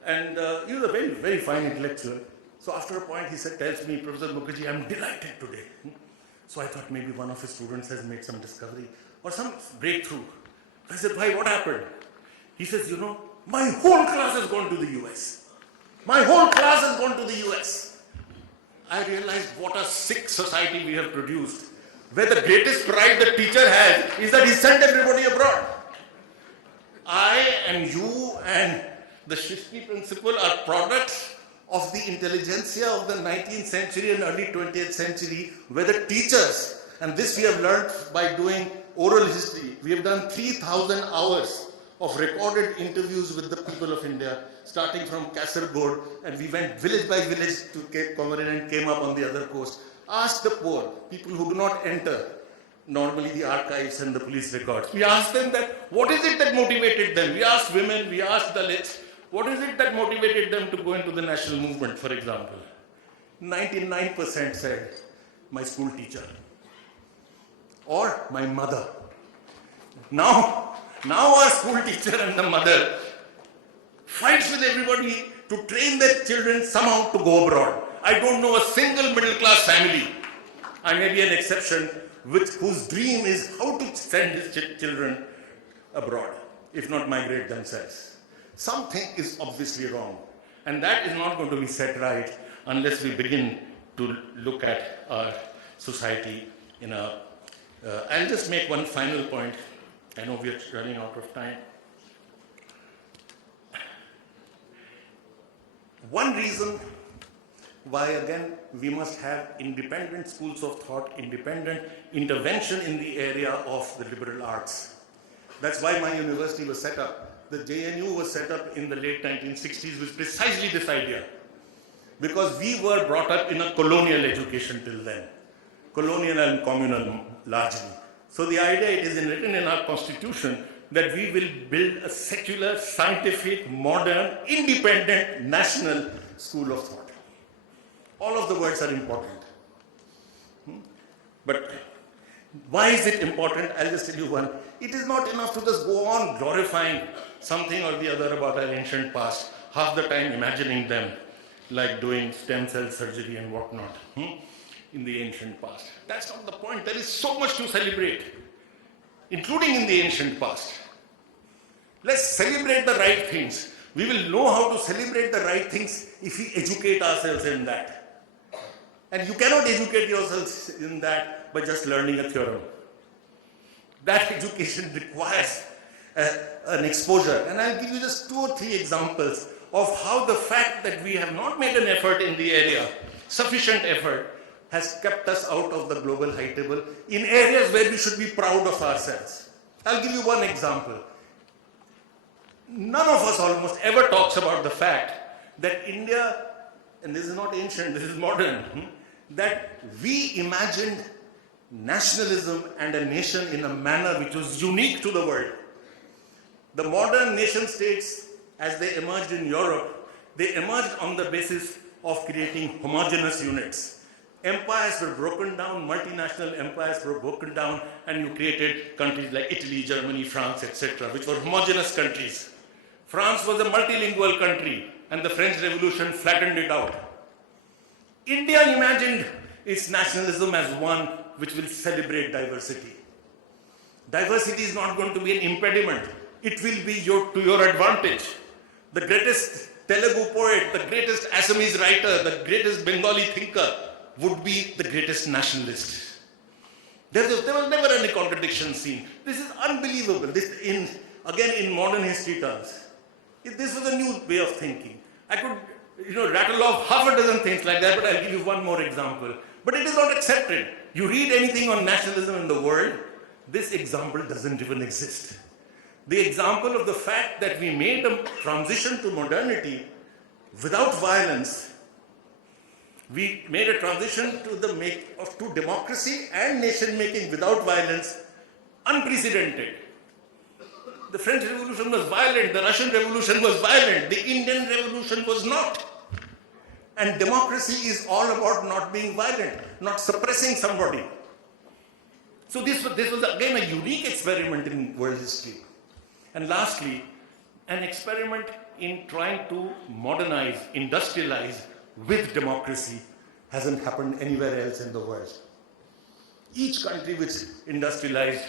And he was a very, very fine intellectual. So after a point he tells me, Professor Mukherjee, I'm delighted today. So I thought maybe one of his students has made some discovery or some breakthrough. I said, why, what happened? He says, you know, my whole class has gone to the US. My whole class has gone to the US. I realized what a sick society we have produced, where the greatest pride the teacher has is that he sent everybody abroad. I and you and the Shishki principle are products of the intelligentsia of the 19th century and early 20th century, where the teachers, and this we have learned by doing oral history, we have done 3,000 hours of recorded interviews with the people of India, starting from Kasargod, and we went village by village to Cape Comorin and came up on the other coast. Asked the poor, people who do not enter normally the archives and the police records. We asked them that, what is it that motivated them? We asked women, we asked Dalits, what is it that motivated them to go into the national movement, for example? 99% said, my school teacher. Or my mother. Now our school teacher and the mother fights with everybody to train their children somehow to go abroad. I don't know a single middle class family, I may be an exception, whose dream is how to send his children abroad, if not migrate themselves. Something is obviously wrong, and that is not going to be set right unless we begin to look at our society in a... I'll just make one final point. I know we are running out of time. One reason why, again, we must have independent schools of thought, independent intervention in the area of the liberal arts. That's why my university was set up. The JNU was set up in the late 1960s with precisely this idea. Because we were brought up in a colonial education till then. Colonial and communal, largely. So the idea, it is written in our constitution that we will build a secular, scientific, modern, independent, national school of thought. All of the words are important. But why is it important? I'll just tell you one. It is not enough to just go on glorifying something or the other about our ancient past, half the time imagining them like doing stem cell surgery and whatnot in the ancient past. That's not the point. There is so much to celebrate, including in the ancient past. Let's celebrate the right things. We will know how to celebrate the right things if we educate ourselves in that. And you cannot educate yourselves in that by just learning a theorem. That education requires an exposure. And I'll give you just 2 or 3 examples of how the fact that we have not made an effort in the area, sufficient effort, has kept us out of the global high table in areas where we should be proud of ourselves. I'll give you one example. None of us almost ever talks about the fact that India, and this is not ancient, this is modern, that we imagined nationalism and a nation in a manner which was unique to the world. The modern nation states, as they emerged in Europe, they emerged on the basis of creating homogeneous units. Empires were broken down, multinational empires were broken down, and you created countries like Italy, Germany, France, etc., which were homogeneous countries. France was a multilingual country and the French Revolution flattened it out. India imagined its nationalism as one which will celebrate diversity. Diversity is not going to be an impediment. It will be to your advantage. The greatest Telugu poet, the greatest Assamese writer, the greatest Bengali thinker would be the greatest nationalist. There was never any contradiction seen. This is unbelievable. Again, in modern history terms, this was a new way of thinking. I could, rattle off half a dozen things like that, but I'll give you one more example. But it is not accepted. You read anything on nationalism in the world, this example doesn't even exist. The example of the fact that we made a transition to modernity without violence, we made a transition to democracy and nation making without violence, unprecedented. The French Revolution was violent, the Russian Revolution was violent, the Indian Revolution was not. And democracy is all about not being violent, not suppressing somebody. So this was again a unique experiment in world history. And lastly, an experiment in trying to modernize, industrialize with democracy hasn't happened anywhere else in the world. Each country which industrialized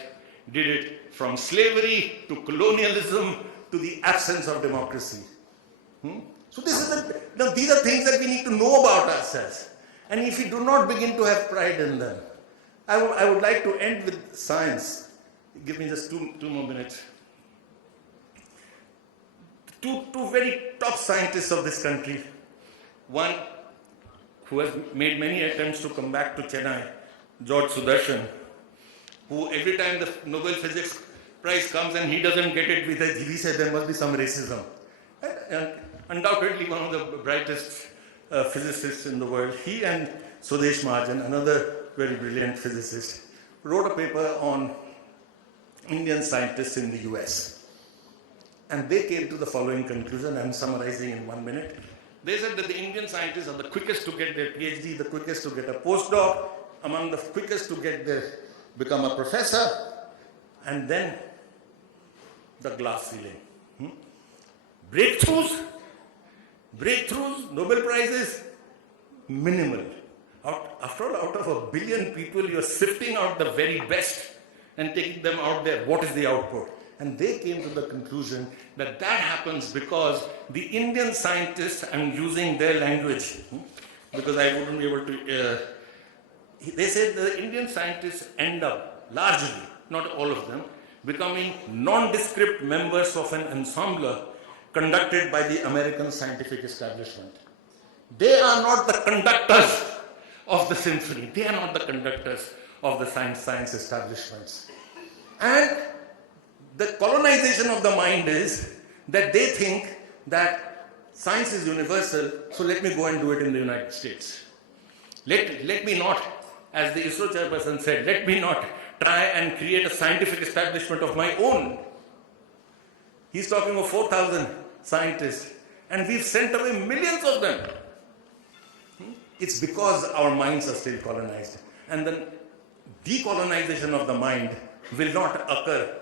did it from slavery to colonialism to the absence of democracy. So these are things that we need to know about ourselves. And if we do not begin to have pride in them, I would like to end with science. Give me just two more minutes. Two very top scientists of this country. One who has made many attempts to come back to Chennai, George Sudarshan, who every time the Nobel Physics Prize comes and he doesn't get it, he says there must be some racism. And undoubtedly one of the brightest physicists in the world. He and Swadesh Mahajan, another very brilliant physicist, wrote a paper on Indian scientists in the US. And they came to the following conclusion, I'm summarizing in 1 minute. They said that the Indian scientists are the quickest to get their PhD, the quickest to get a postdoc, among the quickest to become a professor, and then the glass ceiling. Breakthroughs, Nobel Prizes, minimal. After all, out of 1 billion people, you're sifting out the very best and taking them out there. What is the output? And they came to the conclusion that happens because the Indian scientists, I'm using their language because I wouldn't be able to, they said the Indian scientists end up, largely, not all of them, becoming nondescript members of an ensemble conducted by the American scientific establishment. They are not the conductors of the symphony. They are not the conductors of the science establishments. And the colonization of the mind is that they think that science is universal, so let me go and do it in the United States. Let me not, as the ISRO chairperson said, let me not try and create a scientific establishment of my own. He's talking of 4,000 scientists, and we've sent away millions of them. It's because our minds are still colonized. And the decolonization of the mind will not occur,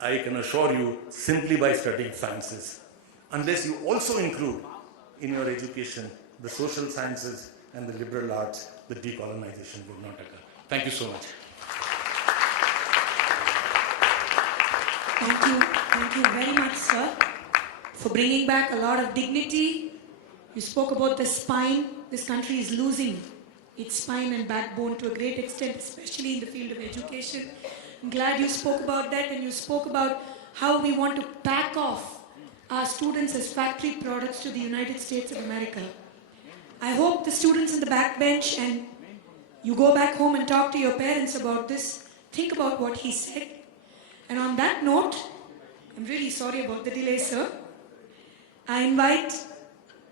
I can assure you, simply by studying sciences. Unless you also include in your education the social sciences and the liberal arts, the decolonization will not occur. Thank you so much. Thank you very much, sir, for bringing back a lot of dignity. You spoke about the spine. This country is losing its spine and backbone to a great extent, especially in the field of education. I'm glad you spoke about that, and you spoke about how we want to pack off our students as factory products to the United States of America. I hope the students in the backbench, and you go back home and talk to your parents about this, think about what he said. And on that note, I'm really sorry about the delay, sir. I invite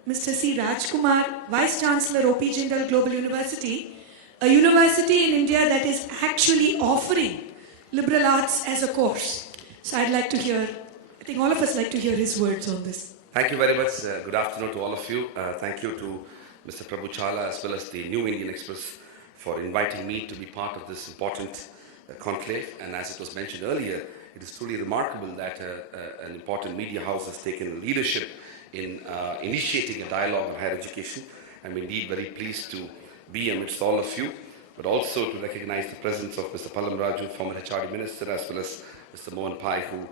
Mr. C. Rajkumar, Vice Chancellor, O.P. Jindal Global University, a university in India that is actually offering liberal arts as a course. So I'd like to hear, I think all of us like to hear his words on this. Thank you very much. Good afternoon to all of you. Thank you to Mr. Prabhu Chawla as well as the New Indian Express for inviting me to be part of this important conclave. And as it was mentioned earlier, it is truly remarkable that an important media house has taken leadership in initiating a dialogue on higher education. I'm indeed very pleased to be amidst all of you, but also to recognize the presence of Mr. Pallam Raju, former HRD Minister, as well as Mr. Mohan Pai, who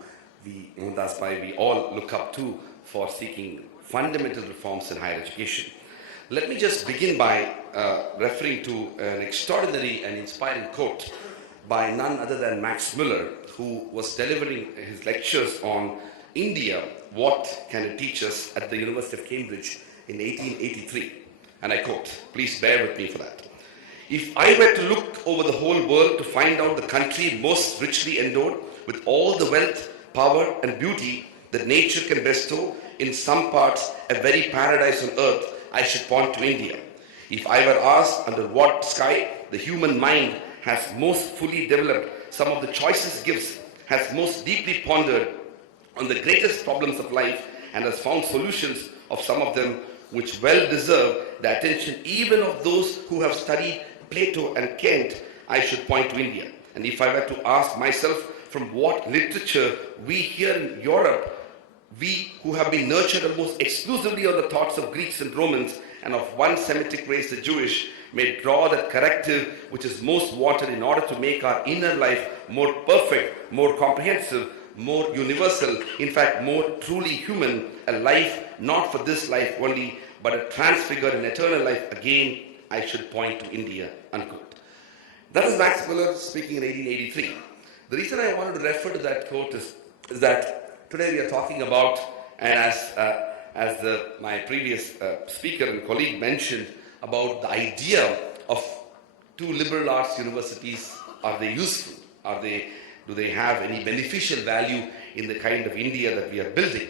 Mohandas Pai, we all look up to for seeking fundamental reforms in higher education. Let me just begin by referring to an extraordinary and inspiring quote by none other than Max Muller, who was delivering his lectures on India, What Can It Teach Us, at the University of Cambridge in 1883. And I quote, please bear with me for that. If I were to look over the whole world to find out the country most richly endowed with all the wealth, power and beauty that nature can bestow, in some parts a very paradise on earth, I should point to India. If I were asked under what sky the human mind has most fully developed some of the choicest gifts, has most deeply pondered on the greatest problems of life, and has found solutions of some of them which well deserve the attention even of those who have studied Plato and Kant, I should point to India. And if I were to ask myself from what literature we here in Europe, we who have been nurtured almost exclusively on the thoughts of Greeks and Romans and of one Semitic race, the Jewish, may draw that corrective which is most wanted in order to make our inner life more perfect, more comprehensive, more universal, in fact more truly human, a life not for this life only, but a transfigured and eternal life, again I should point to India, unquote. That is Max Muller speaking in 1883. The reason I wanted to refer to that quote is that today we are talking about, and as my previous speaker and colleague mentioned, about the idea of two liberal arts universities. Are they useful? Do they have any beneficial value in the kind of India that we are building?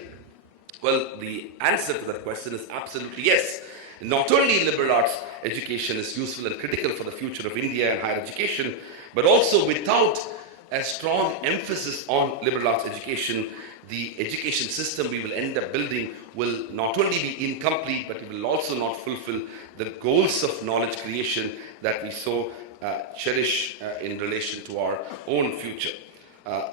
Well, the answer to that question is absolutely yes. Not only liberal arts education is useful and critical for the future of India and higher education, but also without a strong emphasis on liberal arts education, the education system we will end up building will not only be incomplete, but it will also not fulfill the goals of knowledge creation that we so cherish in relation to our own future.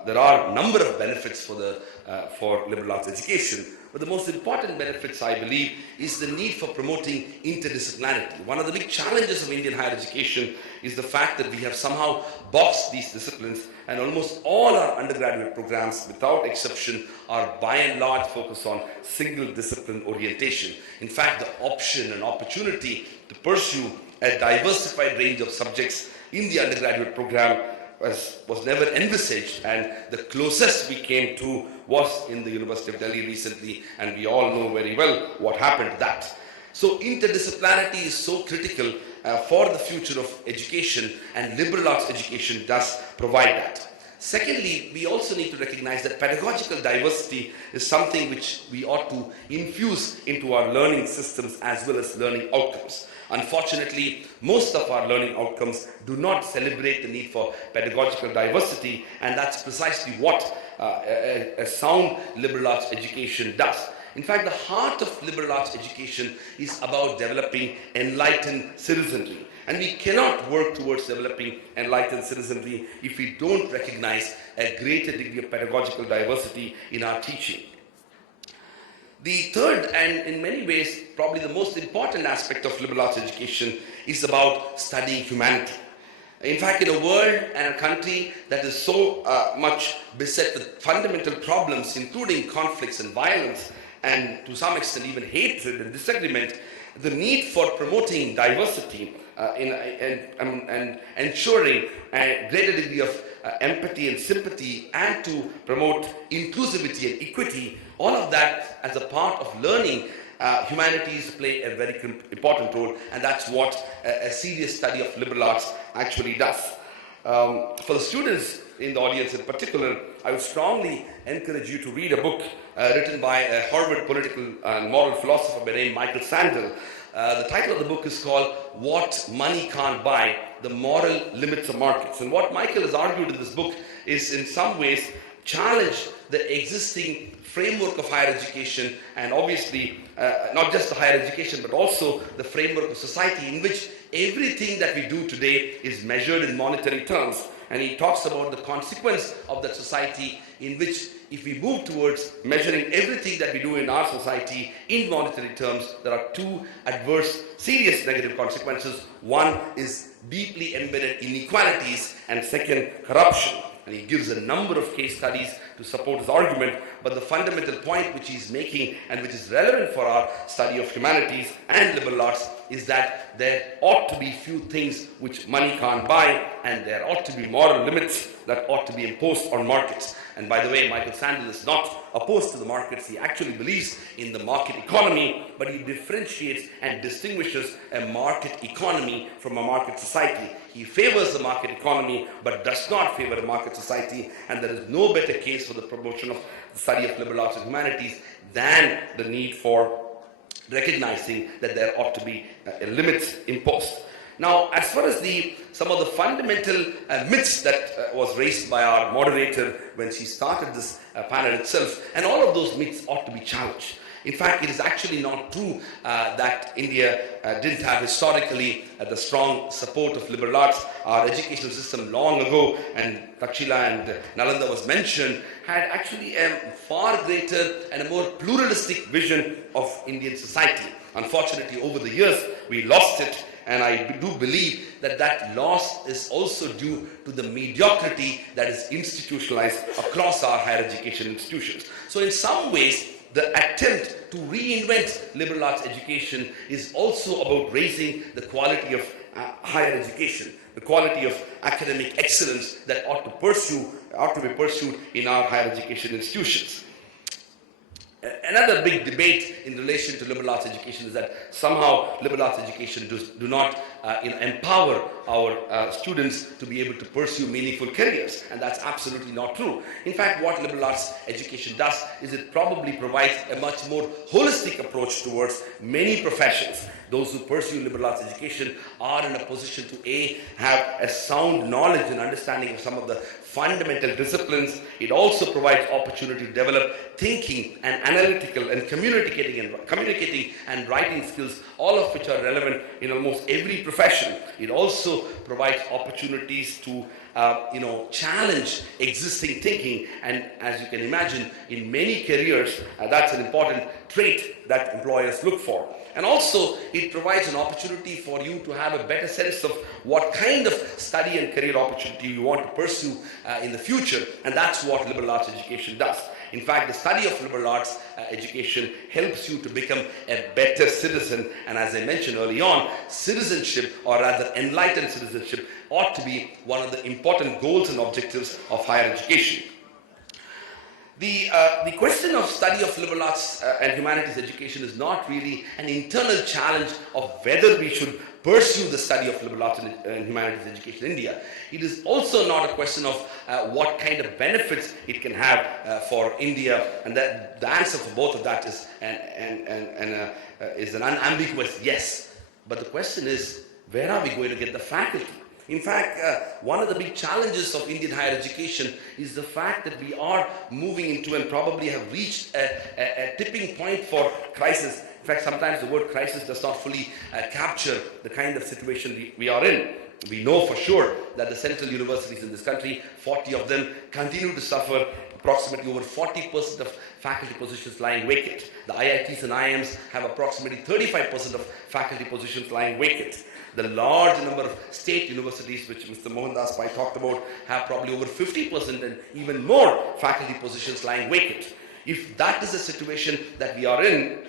There are a number of benefits for liberal arts education, but the most important benefits, I believe, is the need for promoting interdisciplinarity. One of the big challenges of Indian higher education is the fact that we have somehow boxed these disciplines, and almost all our undergraduate programs, without exception, are by and large focused on single discipline orientation. In fact, the option and opportunity to pursue a diversified range of subjects in the undergraduate program was never envisaged, and the closest we came to was in the University of Delhi recently, and we all know very well what happened to that. So interdisciplinarity is so critical for the future of education, and liberal arts education does provide that. Secondly, we also need to recognize that pedagogical diversity is something which we ought to infuse into our learning systems as well as learning outcomes. Unfortunately, most of our learning outcomes do not celebrate the need for pedagogical diversity, and that's precisely what a sound liberal arts education does. In fact, the heart of liberal arts education is about developing enlightened citizenry. And we cannot work towards developing enlightened citizenry if we don't recognize a greater degree of pedagogical diversity in our teaching. The third, and in many ways probably the most important aspect of liberal arts education, is about studying humanity. In fact, in a world and a country that is so much beset with fundamental problems, including conflicts and violence, and to some extent even hatred and disagreement, the need for promoting diversity and ensuring a greater degree of empathy and sympathy, and to promote inclusivity and equity, all of that as a part of learning humanities play a very important role, and that's what a serious study of liberal arts actually does. For the students in the audience in particular, I would strongly encourage you to read a book written by a Harvard political and moral philosopher by name Michael Sandel. The title of the book is called What Money Can't Buy, The Moral Limits of Markets. And what Michael has argued in this book is in some ways challenge the existing framework of higher education, and obviously not just the higher education but also the framework of society in which everything that we do today is measured in monetary terms, and he talks about the consequence of that society in which if we move towards measuring everything that we do in our society in monetary terms, there are two adverse, serious negative consequences. One is deeply embedded inequalities, and second, corruption. And he gives a number of case studies to support his argument, but the fundamental point which he's making and which is relevant for our study of humanities and liberal arts is that there ought to be few things which money can't buy, and there ought to be moral limits that ought to be imposed on markets. And by the way, Michael Sandel is not opposed to the markets. He actually believes in the market economy, but he differentiates and distinguishes a market economy from a market society. He favors the market economy, but does not favor a market society, and there is no better case for the promotion of the study of liberal arts and humanities than the need for recognizing that there ought to be limits imposed. Now, as far as some of the fundamental myths that was raised by our moderator when she started this panel itself, and all of those myths ought to be challenged. In fact, it is actually not true that India didn't have historically the strong support of liberal arts. Our educational system long ago, and Takshila and Nalanda was mentioned, had actually a far greater and a more pluralistic vision of Indian society. Unfortunately, over the years, we lost it. And I do believe that that loss is also due to the mediocrity that is institutionalized across our higher education institutions. So in some ways, the attempt to reinvent liberal arts education is also about raising the quality of higher education, the quality of academic excellence that ought to be pursued in our higher education institutions. Another big debate in relation to liberal arts education is that somehow liberal arts education do not empower our students to be able to pursue meaningful careers, and that's absolutely not true. In fact, what liberal arts education does is it probably provides a much more holistic approach towards many professions. Those who pursue liberal arts education are in a position to have a sound knowledge and understanding of some of the fundamental disciplines. It also provides opportunity to develop thinking and analytical and communicating and writing skills, all of which are relevant in almost every profession. It also provides opportunities to challenge existing thinking, and as you can imagine, in many careers, that's an important trait that employers look for. And also, it provides an opportunity for you to have a better sense of what kind of study and career opportunity you want to pursue in the future, and that's what liberal arts education does. In fact, the study of liberal arts education helps you to become a better citizen, and as I mentioned early on, citizenship, or rather enlightened citizenship, ought to be one of the important goals and objectives of higher education. The question of study of liberal arts and humanities education is not really an internal challenge of whether we should pursue the study of liberal arts and humanities education in India. It is also not a question of what kind of benefits it can have for India, and the answer for both of that is an unambiguous yes. But the question is, where are we going to get the faculty? In fact, one of the big challenges of Indian higher education is the fact that we are moving into and probably have reached a tipping point for crisis. In fact, sometimes the word crisis does not fully capture the kind of situation we are in. We know for sure that the central universities in this country, 40 of them, continue to suffer. Approximately over 40% of faculty positions lying vacant. The IITs and IIMs have approximately 35% of faculty positions lying vacant. The large number of state universities, which Mr. Mohandas Pai talked about, have probably over 50% and even more faculty positions lying vacant. If that is the situation that we are in,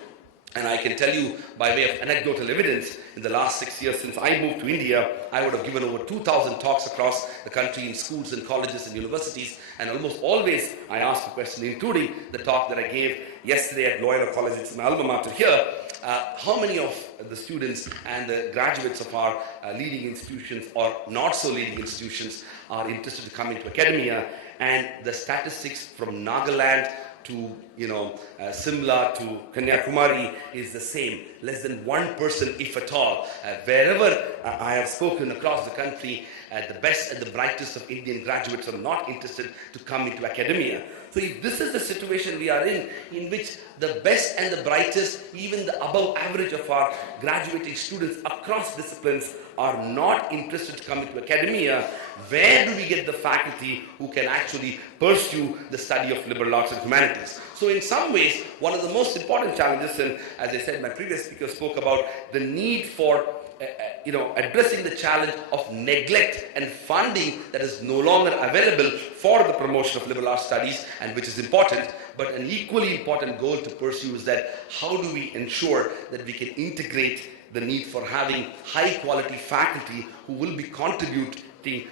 and I can tell you by way of anecdotal evidence, in the last 6 years since I moved to India, I would have given over 2,000 talks across the country in schools and colleges and universities, and almost always I asked a question, including the talk that I gave yesterday at Loyola College, it's my alma mater here. How many of the students and the graduates of our leading institutions or not so leading institutions are interested to come into academia? And the statistics from Nagaland to Simla to Kanyakumari is the same. Less than 1%, if at all. Wherever I have spoken across the country, the best and the brightest of Indian graduates are not interested to come into academia. So if this is the situation we are in which the best and the brightest, even the above average of our graduating students across disciplines are not interested to come into academia, where do we get the faculty who can actually pursue the study of liberal arts and humanities? So in some ways, one of the most important challenges, and as I said, my previous speaker spoke about the need for addressing the challenge of neglect and funding that is no longer available for the promotion of liberal arts studies, and which is important, but an equally important goal to pursue is that how do we ensure that we can integrate the need for having high quality faculty who will be contributing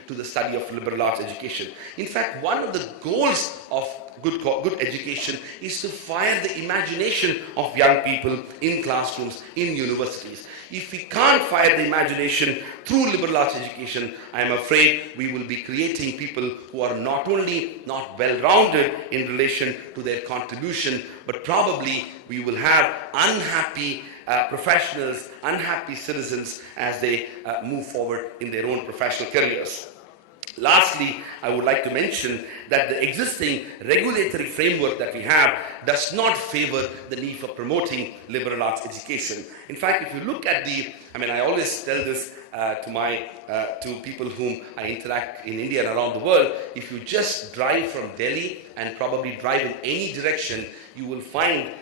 to the study of liberal arts education. In fact, one of the goals of good education is to fire the imagination of young people in classrooms, in universities. If we can't fire the imagination through liberal arts education, I am afraid we will be creating people who are not only not well-rounded in relation to their contribution, but probably we will have unhappy professionals, unhappy citizens as they move forward in their own professional careers. Lastly, I would like to mention that the existing regulatory framework that we have does not favor the need for promoting liberal arts education. In fact, if you look at I always tell this to people whom I interact in India and around the world, if you just drive from Delhi and probably drive in any direction, you will find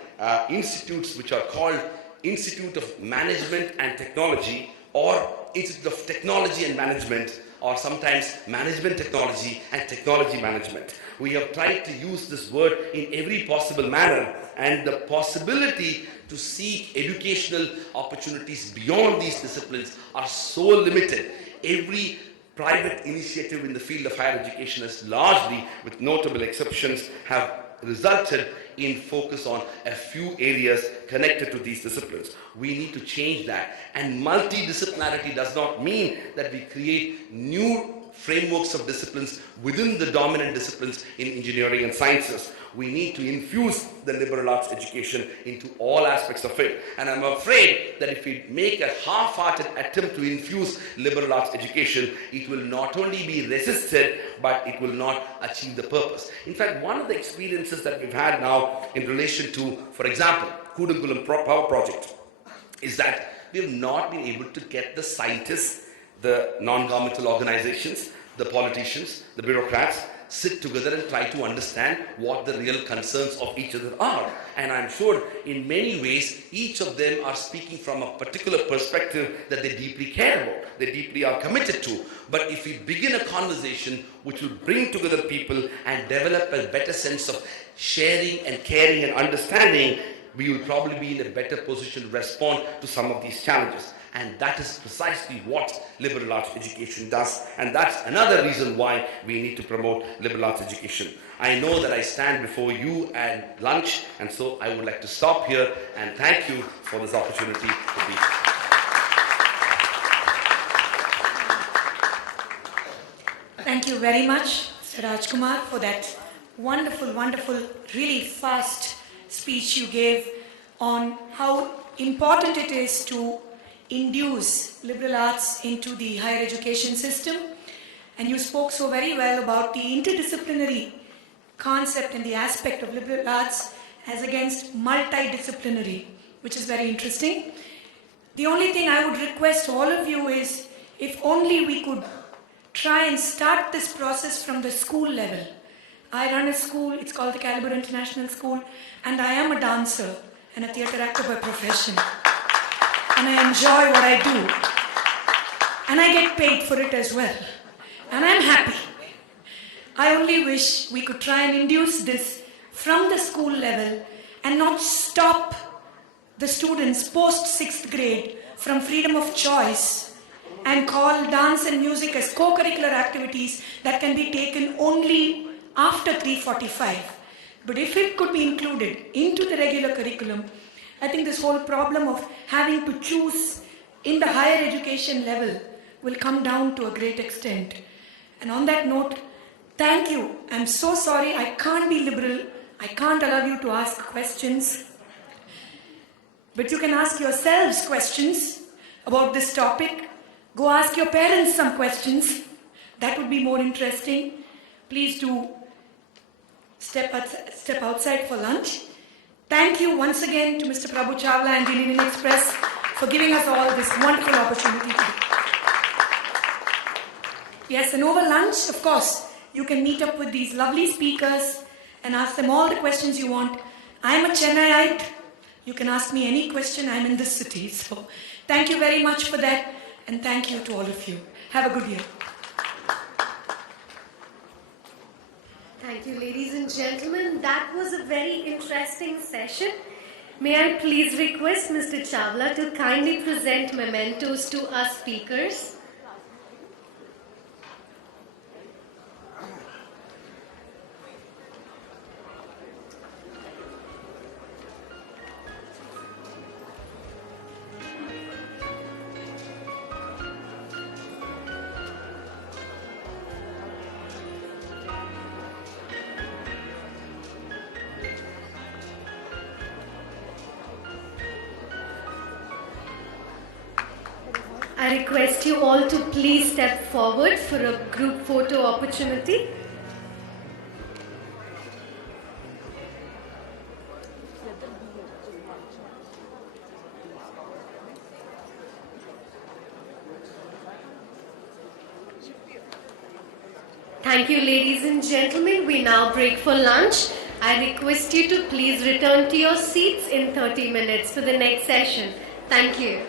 institutes which are called Institute of Management and Technology, or Institute of Technology and Management, or sometimes Management Technology and Technology Management. We have tried to use this word in every possible manner, and the possibility to seek educational opportunities beyond these disciplines are so limited. Every private initiative in the field of higher education has largely, with notable exceptions, have resulted in focus on a few areas connected to these disciplines. We need to change that. And multidisciplinarity does not mean that we create new frameworks of disciplines within the dominant disciplines in engineering and sciences. We need to infuse the liberal arts education into all aspects of it. And I'm afraid that if we make a half-hearted attempt to infuse liberal arts education, it will not only be resisted, but it will not achieve the purpose. In fact, one of the experiences that we've had now in relation to, for example, Kudankulam Power Project, is that we have not been able to get the scientists, the non-governmental organizations, the politicians, the bureaucrats, sit together and try to understand what the real concerns of each other are. And I'm sure in many ways, each of them are speaking from a particular perspective that they deeply care about, they deeply are committed to. But if we begin a conversation which will bring together people and develop a better sense of sharing and caring and understanding, we will probably be in a better position to respond to some of these challenges. And that is precisely what liberal arts education does. And that's another reason why we need to promote liberal arts education. I know that I stand before you at lunch, and so I would like to stop here and thank you for this opportunity to be here. Thank you very much, Mr. Rajkumar, for that wonderful, wonderful, really fast speech you gave on how important it is to induce liberal arts into the higher education system. And you spoke so very well about the interdisciplinary concept and the aspect of liberal arts as against multidisciplinary, which is very interesting. The only thing I would request all of you is, if only we could try and start this process from the school level. I run a school, it's called the Caliber International School, and I am a dancer and a theatre actor by profession. And I enjoy what I do. And I get paid for it as well. And I'm happy. I only wish we could try and induce this from the school level and not stop the students post 6th grade from freedom of choice and call dance and music as co-curricular activities that can be taken only after 3:45. But if it could be included into the regular curriculum, I think this whole problem of having to choose in the higher education level will come down to a great extent. And on that note, thank you. I'm so sorry I can't be liberal. I can't allow you to ask questions, but you can ask yourselves questions about this topic. Go ask your parents some questions. That would be more interesting. Please do step outside for lunch. Thank you once again to Mr. Prabhu Chawla and the Indian Express for giving us all this wonderful opportunity today. Yes, and over lunch, of course, you can meet up with these lovely speakers and ask them all the questions you want. I am a Chennaiite. You can ask me any question. I'm in this city. So thank you very much for that. And thank you to all of you. Have a good year. Thank you, ladies and gentlemen. That was a very interesting session. May I please request Mr. Chawla to kindly present mementos to our speakers. I request you all to please step forward for a group photo opportunity. Thank you, ladies and gentlemen. We now break for lunch. I request you to please return to your seats in 30 minutes for the next session. Thank you.